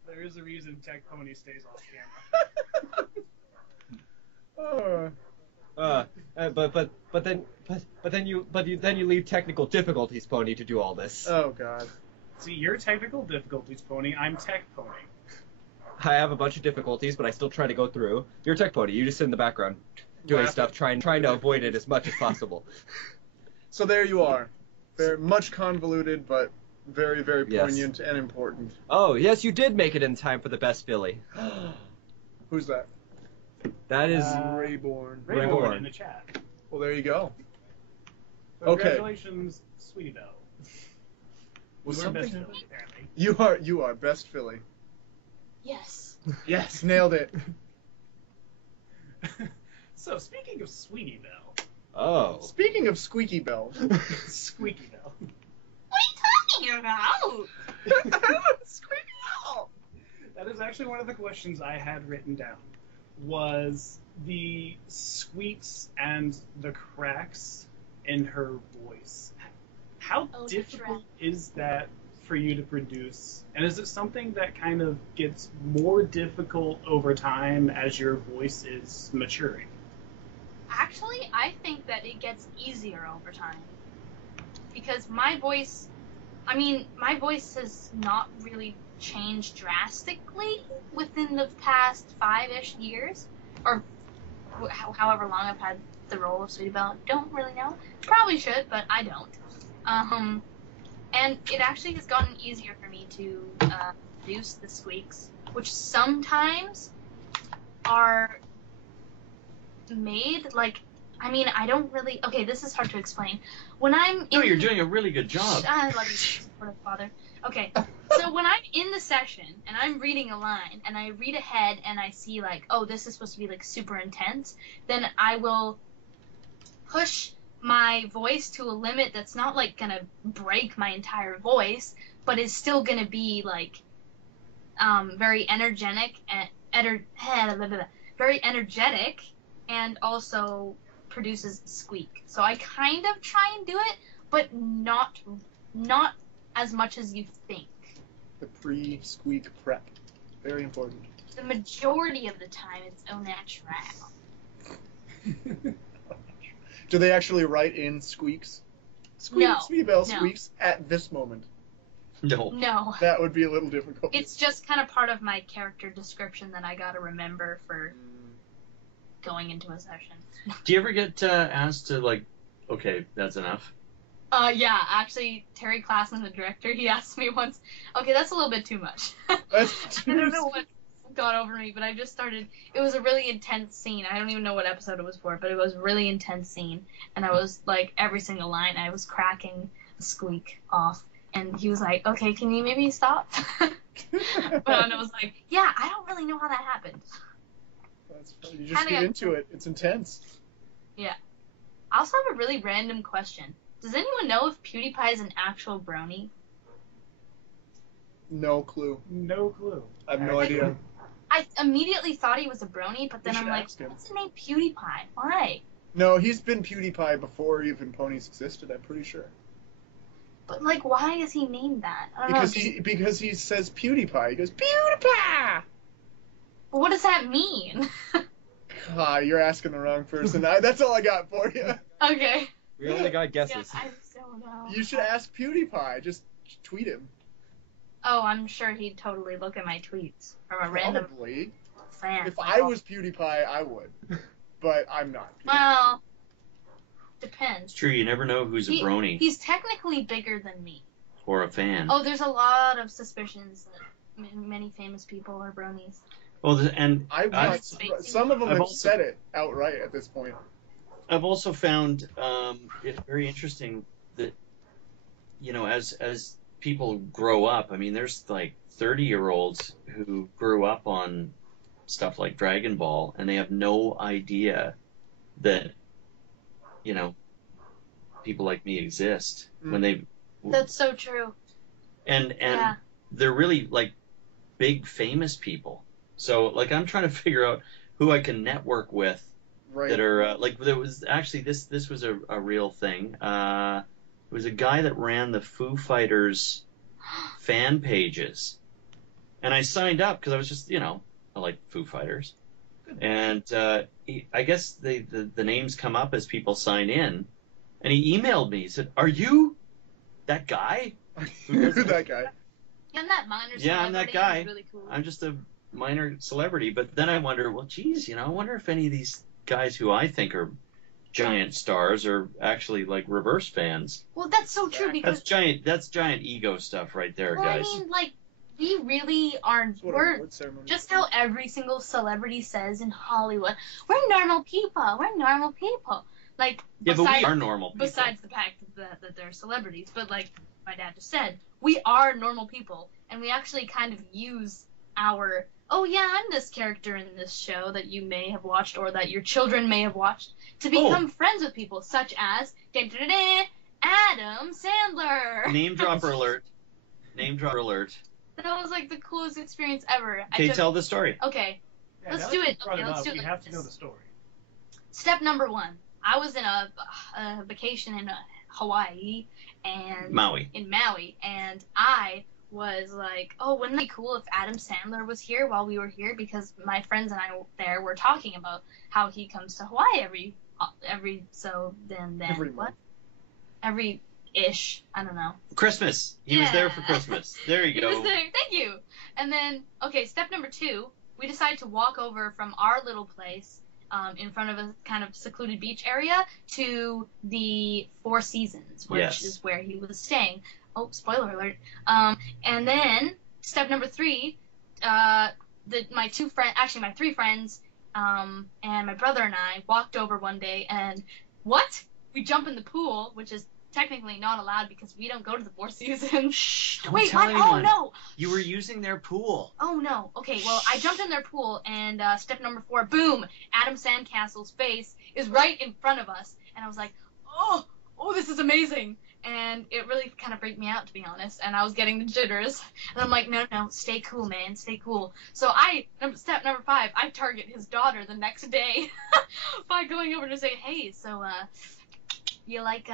There is a reason Tech Pony stays off camera. But then you leave technical difficulties, Pony, to do all this. Oh God. See, you're technical difficulties, Pony. I'm Tech Pony. I have a bunch of difficulties, but I still try to go through. You're Tech Pony. You just sit in the background doing Laughing. stuff, trying to avoid it as much as possible. So there you are. Very much convoluted, but very, very Yes. poignant and important. Oh, yes, you did make it in time for the best filly. Who's that? That is Rayborn. Rayborn. in the chat. Well, there you go. So Okay. Congratulations, Sweetie Belle. Was You were best something? filly, apparently. You are best filly. Yes. Yes, nailed it. So, speaking of Sweetie Belle, Oh. Speaking of Squeaky Belle. Squeaky Belle. What are you talking about? Squeaky Belle. That is actually one of the questions I had written down. Was the squeaks and the cracks in her voice. How Oh, the difficult is that for you to produce? And is it something that kind of gets more difficult over time as your voice is maturing? Actually, I think that it gets easier over time. Because my voice has not really changed drastically within the past 5-ish years. Or however long I've had the role of Sweetie Belle. Don't really know. Probably should, but I don't. And it actually has gotten easier for me to produce the squeaks, which sometimes are made I don't really. Okay, this is hard to explain. When I'm No, you're doing a really good job. I love you, supportive father. Okay, so when I'm in the session and I'm reading a line and I read ahead and I see oh, this is supposed to be super intense, then I will push my voice to a limit that's not gonna break my entire voice, but is still gonna be very energetic and very energetic, and also produces a squeak. So I kind of try and do it, but not as much as you think. The pre-squeak prep. Very important. The majority of the time, it's au naturel. Do they actually write in squeaks? No. Sweetie Belle No. squeaks at this moment. No. No. That would be a little difficult. It's just kind of part of my character description that I gotta remember for going into a session. Do you ever get asked to okay, that's enough? Yeah, actually, Terry Klassen, the director, he asked me once, okay, that's a little bit too much. That's I don't know what got over me, but I just started, it was a really intense scene. I don't even know what episode it was for, but it was a really intense scene, and I was, every single line, I was cracking a squeak off, and he was like, okay, can you maybe stop? But I was like, yeah, I don't really know how that happened. That's funny. You just get into it. It's intense. Yeah. I also have a really random question. Does anyone know if PewDiePie is an actual brony? No clue. No clue. I have no idea. I immediately thought he was a brony, but then You I'm should like, ask him. what's the name PewDiePie? Why? No, he's been PewDiePie before even ponies existed, I'm pretty sure. But why is he named that? I don't know. Because he says PewDiePie. He goes, PewDiePie! But what does that mean? You're asking the wrong person. That's all I got for you. Okay. We only got Yeah, guesses. I just don't know. You should ask PewDiePie. Just tweet him. Oh, I'm sure he'd totally look at my tweets from a random Probably. fan. If I was PewDiePie, I would. But I'm not. Well, depends. It's true, you never know who's a brony He's technically bigger than me. or a fan. Oh, there's a lot of suspicions that many famous people are bronies. Well, and Some of them have also- said it outright at this point. I've also found it very interesting that, as people grow up, there's 30-year-olds who grew up on stuff like Dragon Ball, and they have no idea that, people like me exist when they. That's so true. And Yeah. they're really big famous people. So I'm trying to figure out who I can network with. Right. That are there was actually this was a real thing. It was a guy that ran the Foo Fighters fan pages, and I signed up because I was just I like Foo Fighters, and I guess the names come up as people sign in, and he emailed me. He said, "Are you that guy?" Who's that guy? And that minor Yeah, I'm that celebrity guy. is really cool. I'm just a minor celebrity, but then I wonder, well, geez, I wonder if any of these guys who I think are giant stars are actually reverse fans. Well, that's so true because That's giant ego stuff right there, well, guys. we really are. That's what We're award ceremony just is. how every single celebrity says in Hollywood. We're normal people. We're normal people. Yeah, but we are normal people. Besides the fact that they're celebrities, but my dad just said, we are normal people, and we actually kind of use our, oh yeah, I'm this character in this show that you may have watched or that your children may have watched, to become friends with people, such as Adam Sandler. Name dropper alert. Name dropper alert. That was the coolest experience ever. Okay, tell the story. Okay, Yeah, Let's now do that it. you brought Okay, let's up, do it We like have to this. know the story. step number 1. I was in a vacation in Hawaii and Maui. in Maui, and I was like, oh, wouldn't it be cool if Adam Sandler was here while we were here? Because my friends and I there were talking about how he comes to Hawaii every so then Every what? month. Every ish, I don't know. Christmas. He was there for Christmas. There you He go. was there. Thank you. And then, okay, step number 2, we decided to walk over from our little place in front of a kind of secluded beach area to the Four Seasons, which Yes. is where he was staying. Oh, spoiler alert. And then, step number 3, my 3 friends, and my brother and I walked over one day, and what? We jump in the pool, which is technically not allowed because we don't go to the Four Seasons. Shh, don't Wait, tell what? anyone. Oh, no. You were using their pool. Oh, no. Okay, well, I jumped in their pool, and step number 4, boom, Adam Sandcastle's face is right in front of us. And I was like, oh, this is amazing. And it really kind of freaked me out, to be honest. And I was getting the jitters. And I'm like, no, stay cool, man, stay cool. So step number 5, I target his daughter the next day by going over to say, hey, so, you like,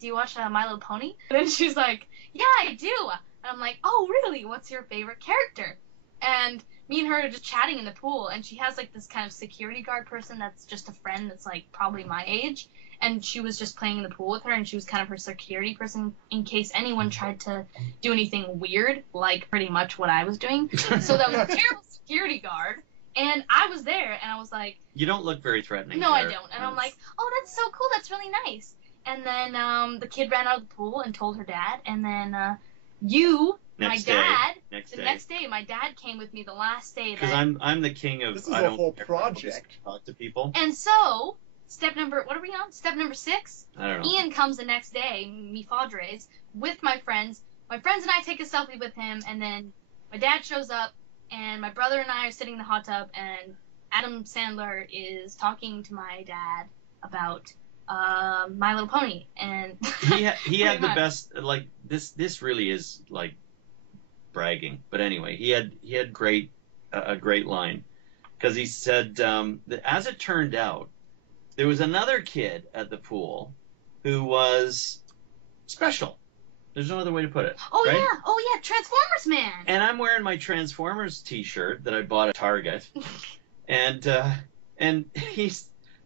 do you watch My Little Pony? And then she's like, yeah, I do. And I'm like, oh, really? What's your favorite character? And me and her are just chatting in the pool, and she has, like, this kind of security guard person that's just a friend that's, like, probably my age. And she was just playing in the pool with her, and she was kind of her security person in case anyone tried to do anything weird, like pretty much what I was doing. So that was a terrible security guard. And I was there, and I was like... You don't look very threatening. No, I don't. And I'm like, oh, that's so cool. That's really nice. And then the kid ran out of the pool and told her dad. And then Next day, my dad came with me the last day. Because I'm the king of... This is I a don't whole ever project. talk to people. And so, what are we on? Step number 6? I don't know. Ian comes the next day, mi padres, with my friends. My friends and I take a selfie with him, and then my dad shows up, and my brother and I are sitting in the hot tub, and Adam Sandler is talking to my dad about My Little Pony, and he had the much. best, like, this really is like bragging, but anyway, he had a great line, because he said that as it turned out, there was another kid at the pool who was special. There's no other way to put it. oh right? yeah, Transformers Man. And I'm wearing my Transformers T-shirt that I bought at Target, and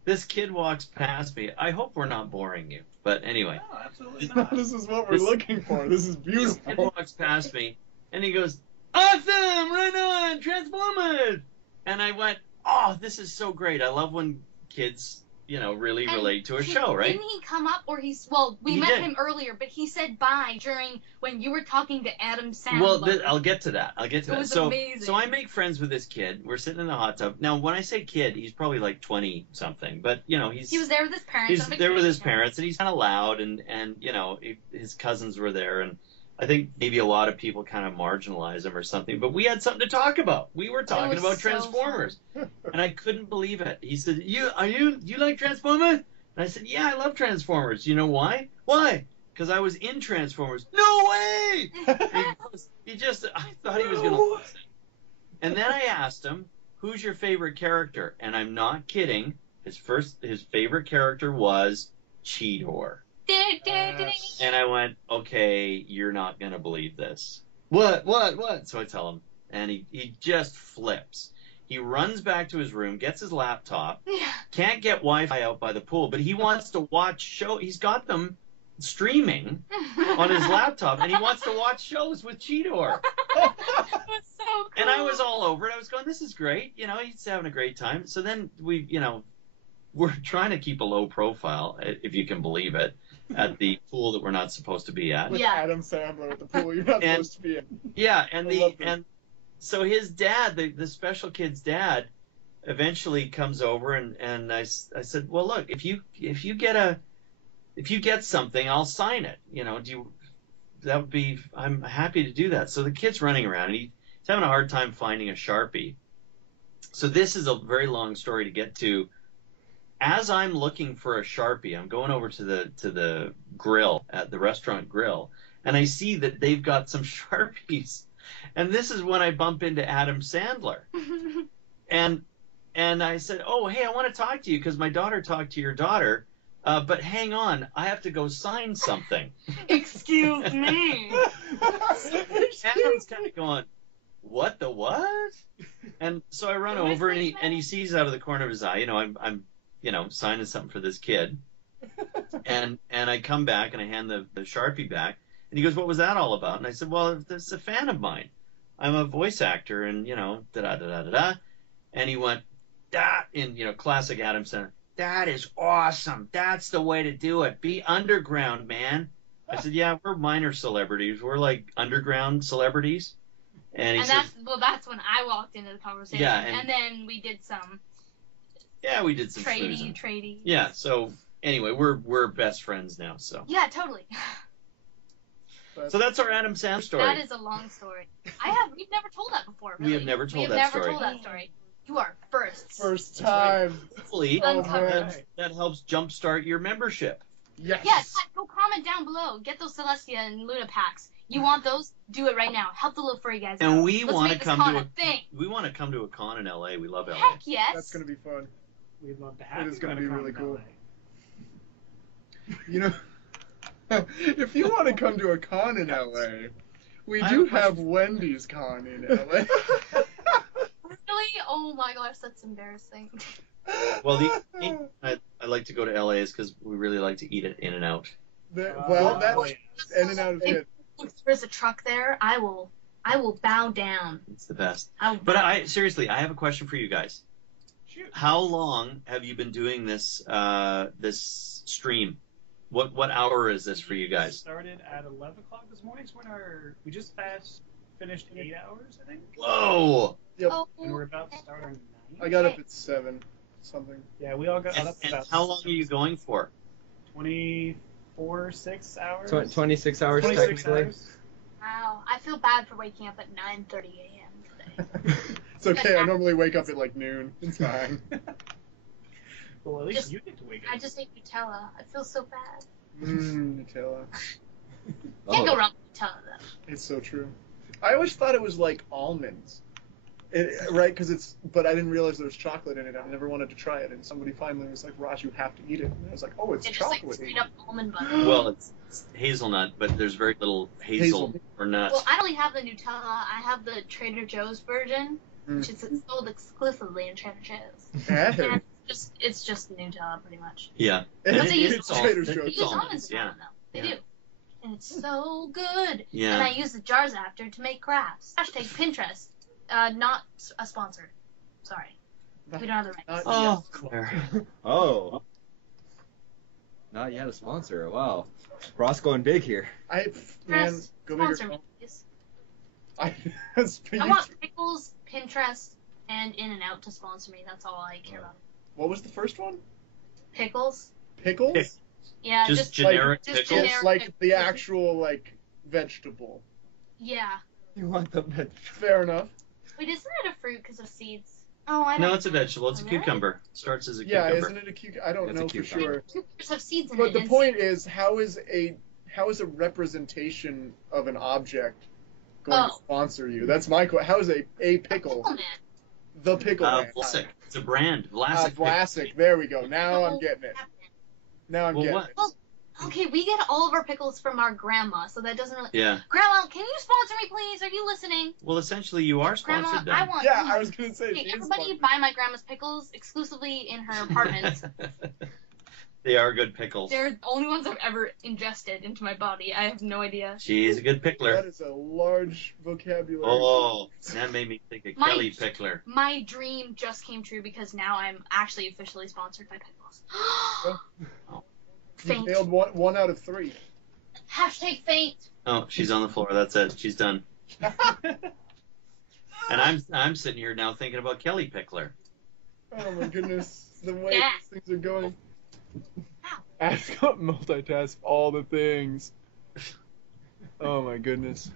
this kid walks past me. I hope we're not boring you, but anyway. No, absolutely not. This is what we're looking for. This is This kid beautiful. walks past me, and he goes, "Awesome! Right on! Transformers!" And I went, "Oh, this is so great! I love when kids, really And relate to a show, right?" Didn't he come up, or we He met did. him earlier, but he said bye during when you were talking to Adam Sandler. Well, I'll get to that. It was So, amazing. so I make friends with this kid. We're sitting in the hot tub. Now, when I say kid, he's probably like 20 something, but he was there with his parents. he's on there with his vacation. parents, and he's kind of loud, and his cousins were there, and I think maybe a lot of people kind of marginalize him or something, but we had something to talk about. We were talking was about so Transformers, and I couldn't believe it. He said, "You like Transformers?" And I said, "Yeah, I love Transformers. You know why? Why? Because I was in Transformers." "No way!" I thought he was going to lose it. And then I asked him, "Who's your favorite character?" And I'm not kidding. His favorite character was Cheetor. And I went, "Okay, you're not going to believe this." What? So I tell him, and he just flips. He runs back to his room, gets his laptop, can't get Wi-Fi out by the pool, but he wants to watch He's got them streaming on his laptop, and he wants to watch shows with Cheetor. It was so cool. And I was all over it. I was going, "This is great." He's having a great time. So then we're trying to keep a low profile, if you can believe it, at the pool that we're not supposed to be at. With Yeah. Adam Sandler at the pool you're not supposed to be in. Yeah, I love this. and so his dad, the special kid's dad, eventually comes over, and I said, "Well, look, if you get something, I'll sign it. I'm happy to do that." So the kid's running around, and he's having a hard time finding a Sharpie. So this is a very long story to get to. As I'm looking for a Sharpie, I'm going over to the grill at the restaurant grill, and I see that they've got some Sharpies. And this is when I bump into Adam Sandler. And I said, "Oh, hey, I want to talk to you because my daughter talked to your daughter But hang on, I have to go sign something. Excuse me. Adam's kind of going, what the what? And so I run over, and he sees out of the corner of his eye, you know, I'm signing something for this kid. And I come back and I hand the Sharpie back, and he goes, what was that all about? And I said, well, this is a fan of mine. I'm a voice actor, and da-da-da-da-da-da. And he went, that, in, classic Adam Sandler, that is awesome. That's the way to do it. Be underground, man. I said, yeah, we're minor celebrities. We're like underground celebrities. And he said, that's when I walked into the conversation. Yeah, and then we did some schmoozing. tradie. Yeah, so anyway, we're best friends now, so. Yeah, totally. So that's our Adam Sandler story. That is a long story. We've never told that before, really. We have never told that story. You are first. First time. Hopefully, Uncovered. that helps jumpstart your membership. Yes. Yes, go comment down below. Get those Celestia and Luna packs. You want those? Do it right now. Help the little furry guys out. And we want to come to a con in LA. We love LA. Heck yes. That's going to be fun. We'd love to have It is you going to at be a really con in cool. LA. You know, if you want to come to a con in LA, we do have Wendy's con in LA. Really? Oh my gosh, that's embarrassing. Well, I like to go to LA is because we really like to eat at In-N-Out. That's in and out of it. If there's a truck there, I will bow down. It's the best. But Seriously, I have a question for you guys. Shoot. How long have you been doing this this stream? What hour is this for you guys? We started at 11 o'clock this morning. So we just finished 8 hours, I think. Whoa! Yep. And we're about to start our 9. I got up at 7 something. Yeah, we all got up And about how long are you going for? 6 hours. 26 hours 26 technically. hours. wow, I feel bad for waking up at 9:30 a.m. today. It's okay. I normally wake up at like noon. It's fine. Well, at least Just- you get to wake up. I just ate Nutella. I feel so bad. Nutella. Can't go wrong with Nutella though. It's so true. I always thought it was like almonds. Right? But I didn't realize there was chocolate in it. I never wanted to try it. And somebody finally was like, Raj, you have to eat it. And I was like, oh, it's It's just like chocolate. straight up almond butter. Well, it's hazelnut, but there's very little hazel or nuts. Well, I don't really have the Nutella. I have the Trader Joe's version, which is sold exclusively in Trader Joe's. Hey. And it's just Nutella, pretty much. Yeah. But they use It's Trader They Joe's. use almonds in yeah. it, though. They Yeah. do. And it's so good. Yeah. And I use the jars after to make crafts. Hashtag Pinterest. Not a sponsor. Sorry. We don't have the rights. Oh, Claire. Oh. Not yet a sponsor. Wow. Ross going big here. Man, Pinterest, go bigger. sponsor me, please. I I want Pickles, Pinterest, and In-N-Out to sponsor me. That's all I care about. What was the first one? Pickles? Pickles? Pick- Yeah, Just generic just pickles? generic Like pickles. the actual vegetable. Yeah. You want the veg? Fair enough. Wait, isn't it a fruit because of seeds? Oh, I don't No, it's a vegetable. It's a Really? cucumber. Starts as a Yeah, cucumber. isn't it a cucumber? I don't It's a know for cucumber. sure. Cucumbers have seeds in But it. the and point seeds- is, how is a representation of an object going to sponsor you? That's my question. How is a pickle, Pickle Man. the pickle man? Vlasic. It's a brand. Vlasic. Vlasic. There we go. Now I'm getting it. Now I'm Well, getting what- it. Well, okay, we get all of our pickles from our grandma, so that doesn't really. Yeah. Grandma, can you sponsor me, please? Are you listening? Well, essentially, you are Grandma, sponsored I then. want. Yeah, I was gonna say. Okay, she's everybody sponsored. buy my grandma's pickles exclusively in her apartment. They are good pickles. They're the only ones I've ever ingested into my body. I have no idea. She's a good pickler. That is a large vocabulary. Oh, that made me think of My- Kelly Pickler. My dream just came true because now I'm actually officially sponsored by pickles. You Faint. failed one out of 3. Hashtag faint. Oh, she's on the floor. That's it. She's done. And I'm sitting here now thinking about Kelly Pickler. Oh my goodness, the way Yeah. these things are going. Ask up, multitask all the things. Oh my goodness.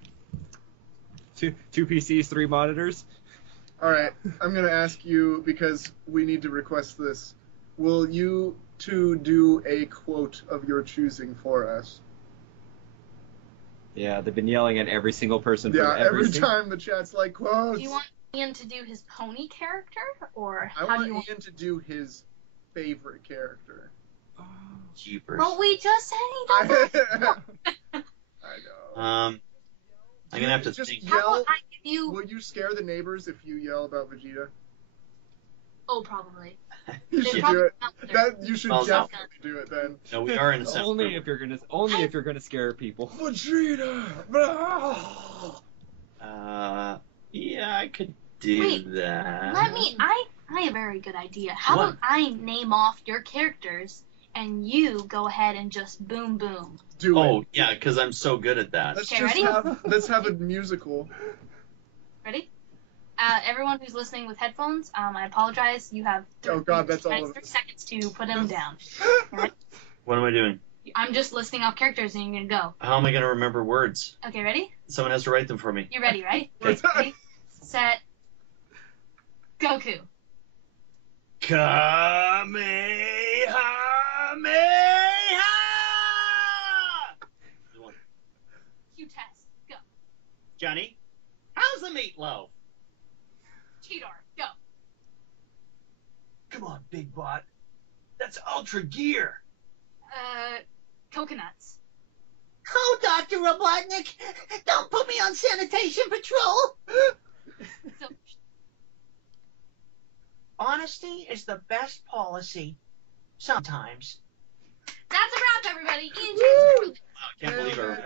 Two PCs, 3 monitors. All right, I'm gonna ask you because we need to request this. Will you two do a quote of your choosing for us? Yeah, they've been yelling at every single person. Yeah, from every single- time the chat's like quotes. Do you want Ian to do his pony character, or I how want do you want? Ian to do his favorite character. jeepers. But we just said he doesn't. I know. I'm gonna have to Just think. How yell. about I give you? Will you scare the neighbors if you yell about Vegeta? Oh, probably. You They should probably do it. not there. That you should Well, no. definitely do it then. No, we are in a separate Only room. if you're gonna scare people. Vegeta. Yeah, I could do Wait, that. I have a very good idea. How What? about I name off your characters and you go ahead and just boom boom. Do Oh, it. yeah, because I'm so good at that. Let's Okay, just ready? let's have a musical. Ready? Everyone who's listening with headphones, I apologize. You have Oh God, that's all of 30 us. seconds to put them down. What am I doing? I'm just listing off characters and you're gonna How am I gonna remember words? go. Okay, ready? Someone has to write them for me. You're ready, right? Okay. Ready, set, Goku. Kamehameha! Q-Test, go. Johnny, how's the meatloaf? Cheetor, go. Come on, Big Bot. That's Ultra Gear. Coconuts. Oh, Dr. Robotnik, don't put me on sanitation patrol. Silver Honesty is the best policy. Sometimes. That's a wrap, everybody. Ian James Corlett. Wow, I can't believe it.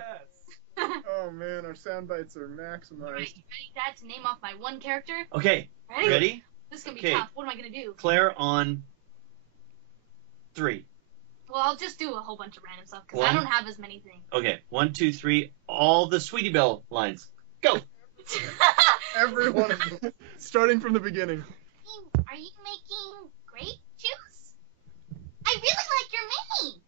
Oh man, our sound bites are Alright, maximized. you ready, Dad, to name off my one character? Okay, Ready? ready? This is gonna be Okay. tough. What am I gonna do? Claire on 3. Well, I'll just do a whole bunch of random stuff because I One. don't have as many things. Okay, 1, 2, 3. All the Sweetie Belle lines. Go. Every one of them, starting from the beginning. Are you making grape juice? I really like your mane.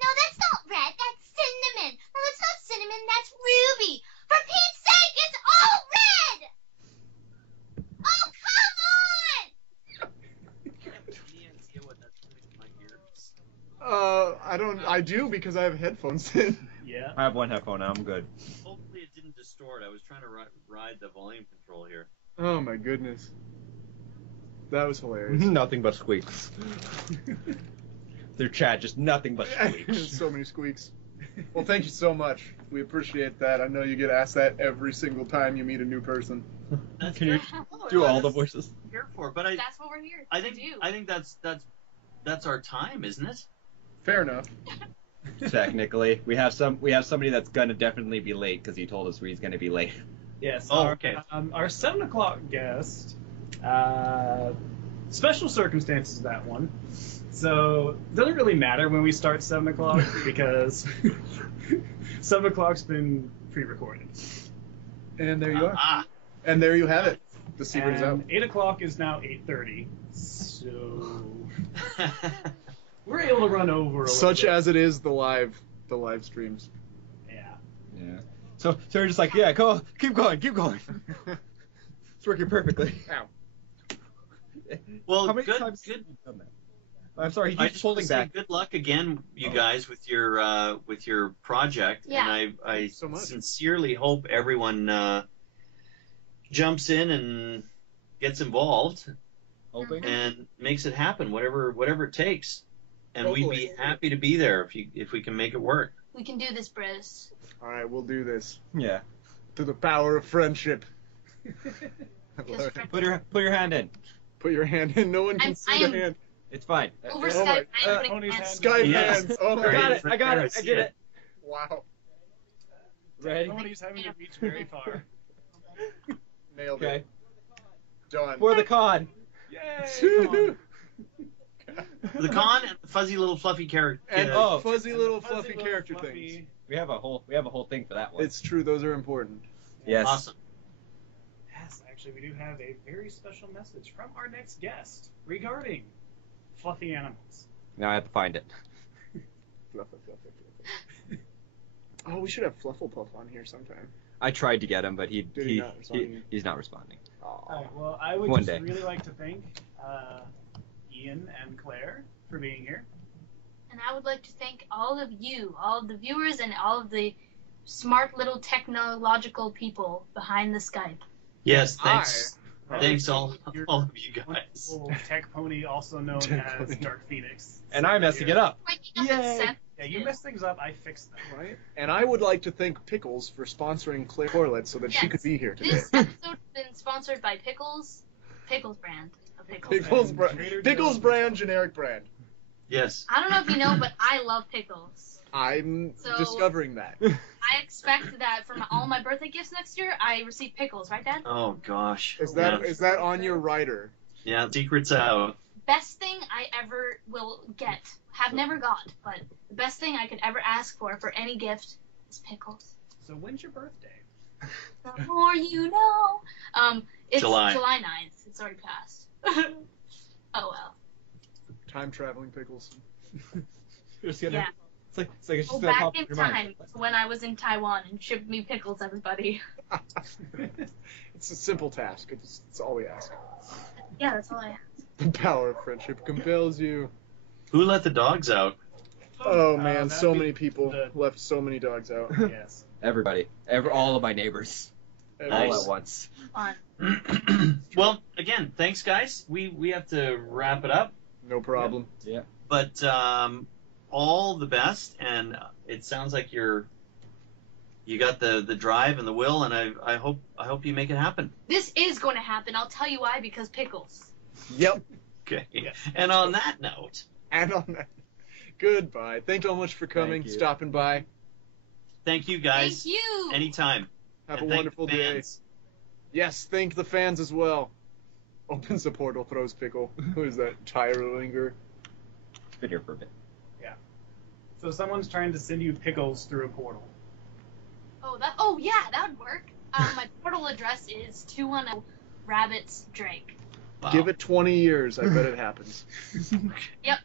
No, that's not red. That's cinnamon. No, that's not cinnamon. That's ruby. For Pete's sake, it's all red. Oh, come on! Any idea what that's doing to my ears? I do because I have headphones in. Yeah. I have one headphone now. I'm good. Hopefully it didn't distort. I was trying to ride the volume control here. Oh my goodness. That was hilarious. Nothing but squeaks. Their chat just nothing but squeaks. So many squeaks. Well, thank you so much. We appreciate that. I know you get asked that every single time you meet a new person. That's Can you Oh, do yeah, all the that's voices? what I'm here for, but I That's what we're here I to think do. I think that's our time, isn't it? Fair enough. Technically, we have somebody that's gonna definitely be late because he told us he's gonna be late. Yes. Oh, our, okay. Our 7 o'clock guest. Special circumstances, that one. So, it doesn't really matter when we start 7 o'clock because 7 o'clock's been pre-recorded. And there you are. Ah, And there you have it. The secret is out. And 8 o'clock is now 8:30. So, we're able to run over a little Such bit. as it is the live streams. Yeah. Yeah. So we're just like, yeah, go, keep going. It's working perfectly. Ow. well, How many good. times have you done that? I'm sorry, he I keeps just want holding to say back. good luck again, you Oh. guys, with your project. Yeah. And I so much. sincerely hope everyone jumps in and gets involved Hoping. and makes it happen, whatever it takes. And we'd be Hopefully. happy to be there if we can make it work. We can do this, bros. All right, we'll do this Yeah. through the power of friendship. I love it. Put your hand in. Put your hand in. No one can I'm- see I the am- hand. It's fine. Over Oh Skype, my- I'm putting Tony's hands. hand- Skype Yes. hands. Oh my I got god. it. I got it. I See did it. it. Wow. Ready? Nobody's having to reach very far. Nailed Okay. it. Done. For the con. Yay! The con and the fuzzy little fluffy character. And Oh. fuzzy little Fuzzy fluffy little character fluffy- things. We have a whole thing for that one. It's true. Those are important. yes. Awesome. Yes, actually, we do have a very special message from our next guest regarding fluffy animals. Now I have to find it. Fluffy, fluffy, fluffy. Oh, we should have Flufflepuff on here sometime. I tried to get him, but Did he not respond? he's not responding. Aw. Alright, well, I would One just day. really like to thank Ian and Claire for being here. And I would like to thank all of you, all of the viewers, and all of the smart little technological people behind the Skype. Yes, thanks. Thanks all of you guys. Wonderful Tech Pony, also known Tech as Pony. Dark Phoenix. And I'm messing it up. Waking up at Yay. 7. Yeah, you mess things up, I fix them. Right? And I would like to thank Pickles for sponsoring Claire Corlett so that she Yes. could be here today. This episode has been sponsored by Pickles brand of pickles. Pickles, Trader Pickles Joe's. brand, generic brand. Yes. I don't know if you know, but I love pickles. I'm So- discovering that. I expect that from all my birthday gifts next year, I receive pickles, right, Dad? Oh gosh. Is that Yeah. is that on your rider? Yeah, secret's out. Best thing I ever will get. Have never got, but the best thing I could ever ask for any gift is pickles. So when's your birthday? The more you know. It's July. July 9th. It's already passed. Oh well. Time traveling Pickles. Just gonna, Yeah. It's like it's Go just gonna back pop in in your mind. time to when I was in Taiwan and shipped me pickles, everybody. It's a simple task. It's all we ask. Yeah, that's all I have. The power of friendship compels you. Who let the dogs out? Oh man, that'd so be many people the- left so many dogs out. Yes. Everybody, all of my neighbors, all Nice. at once. Fun. Well, again, thanks guys. We have to wrap it up, No problem. but all the best, and it sounds like you got the drive and the will, and I hope you make it happen. This is going to happen. I'll tell you why. Because pickles. Yep. Okay. Yes. And on that note, And on that, goodbye. Thank you so much for coming, Thank you. stopping by. thank you guys. Thank you. Anytime. Have And a thank wonderful the day. fans. Yes, thank the fans as well. Opens the portal, throws Pickle. Who is that? Tyrlinger. It's been here for a bit. So someone's trying to send you pickles through a portal. Oh yeah, that would work. My portal address is 210 Rabbits Drake. Wow. Give it 20 years. I bet it happens. Yep.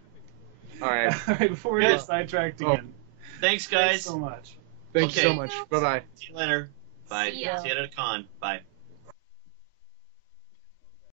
All right. All right, before we Good. get sidetracked Oh. again, Thanks thanks guys. so much. Thank you Okay. so much. Bye bye. See you later. Bye. See ya. See you at a con. Bye.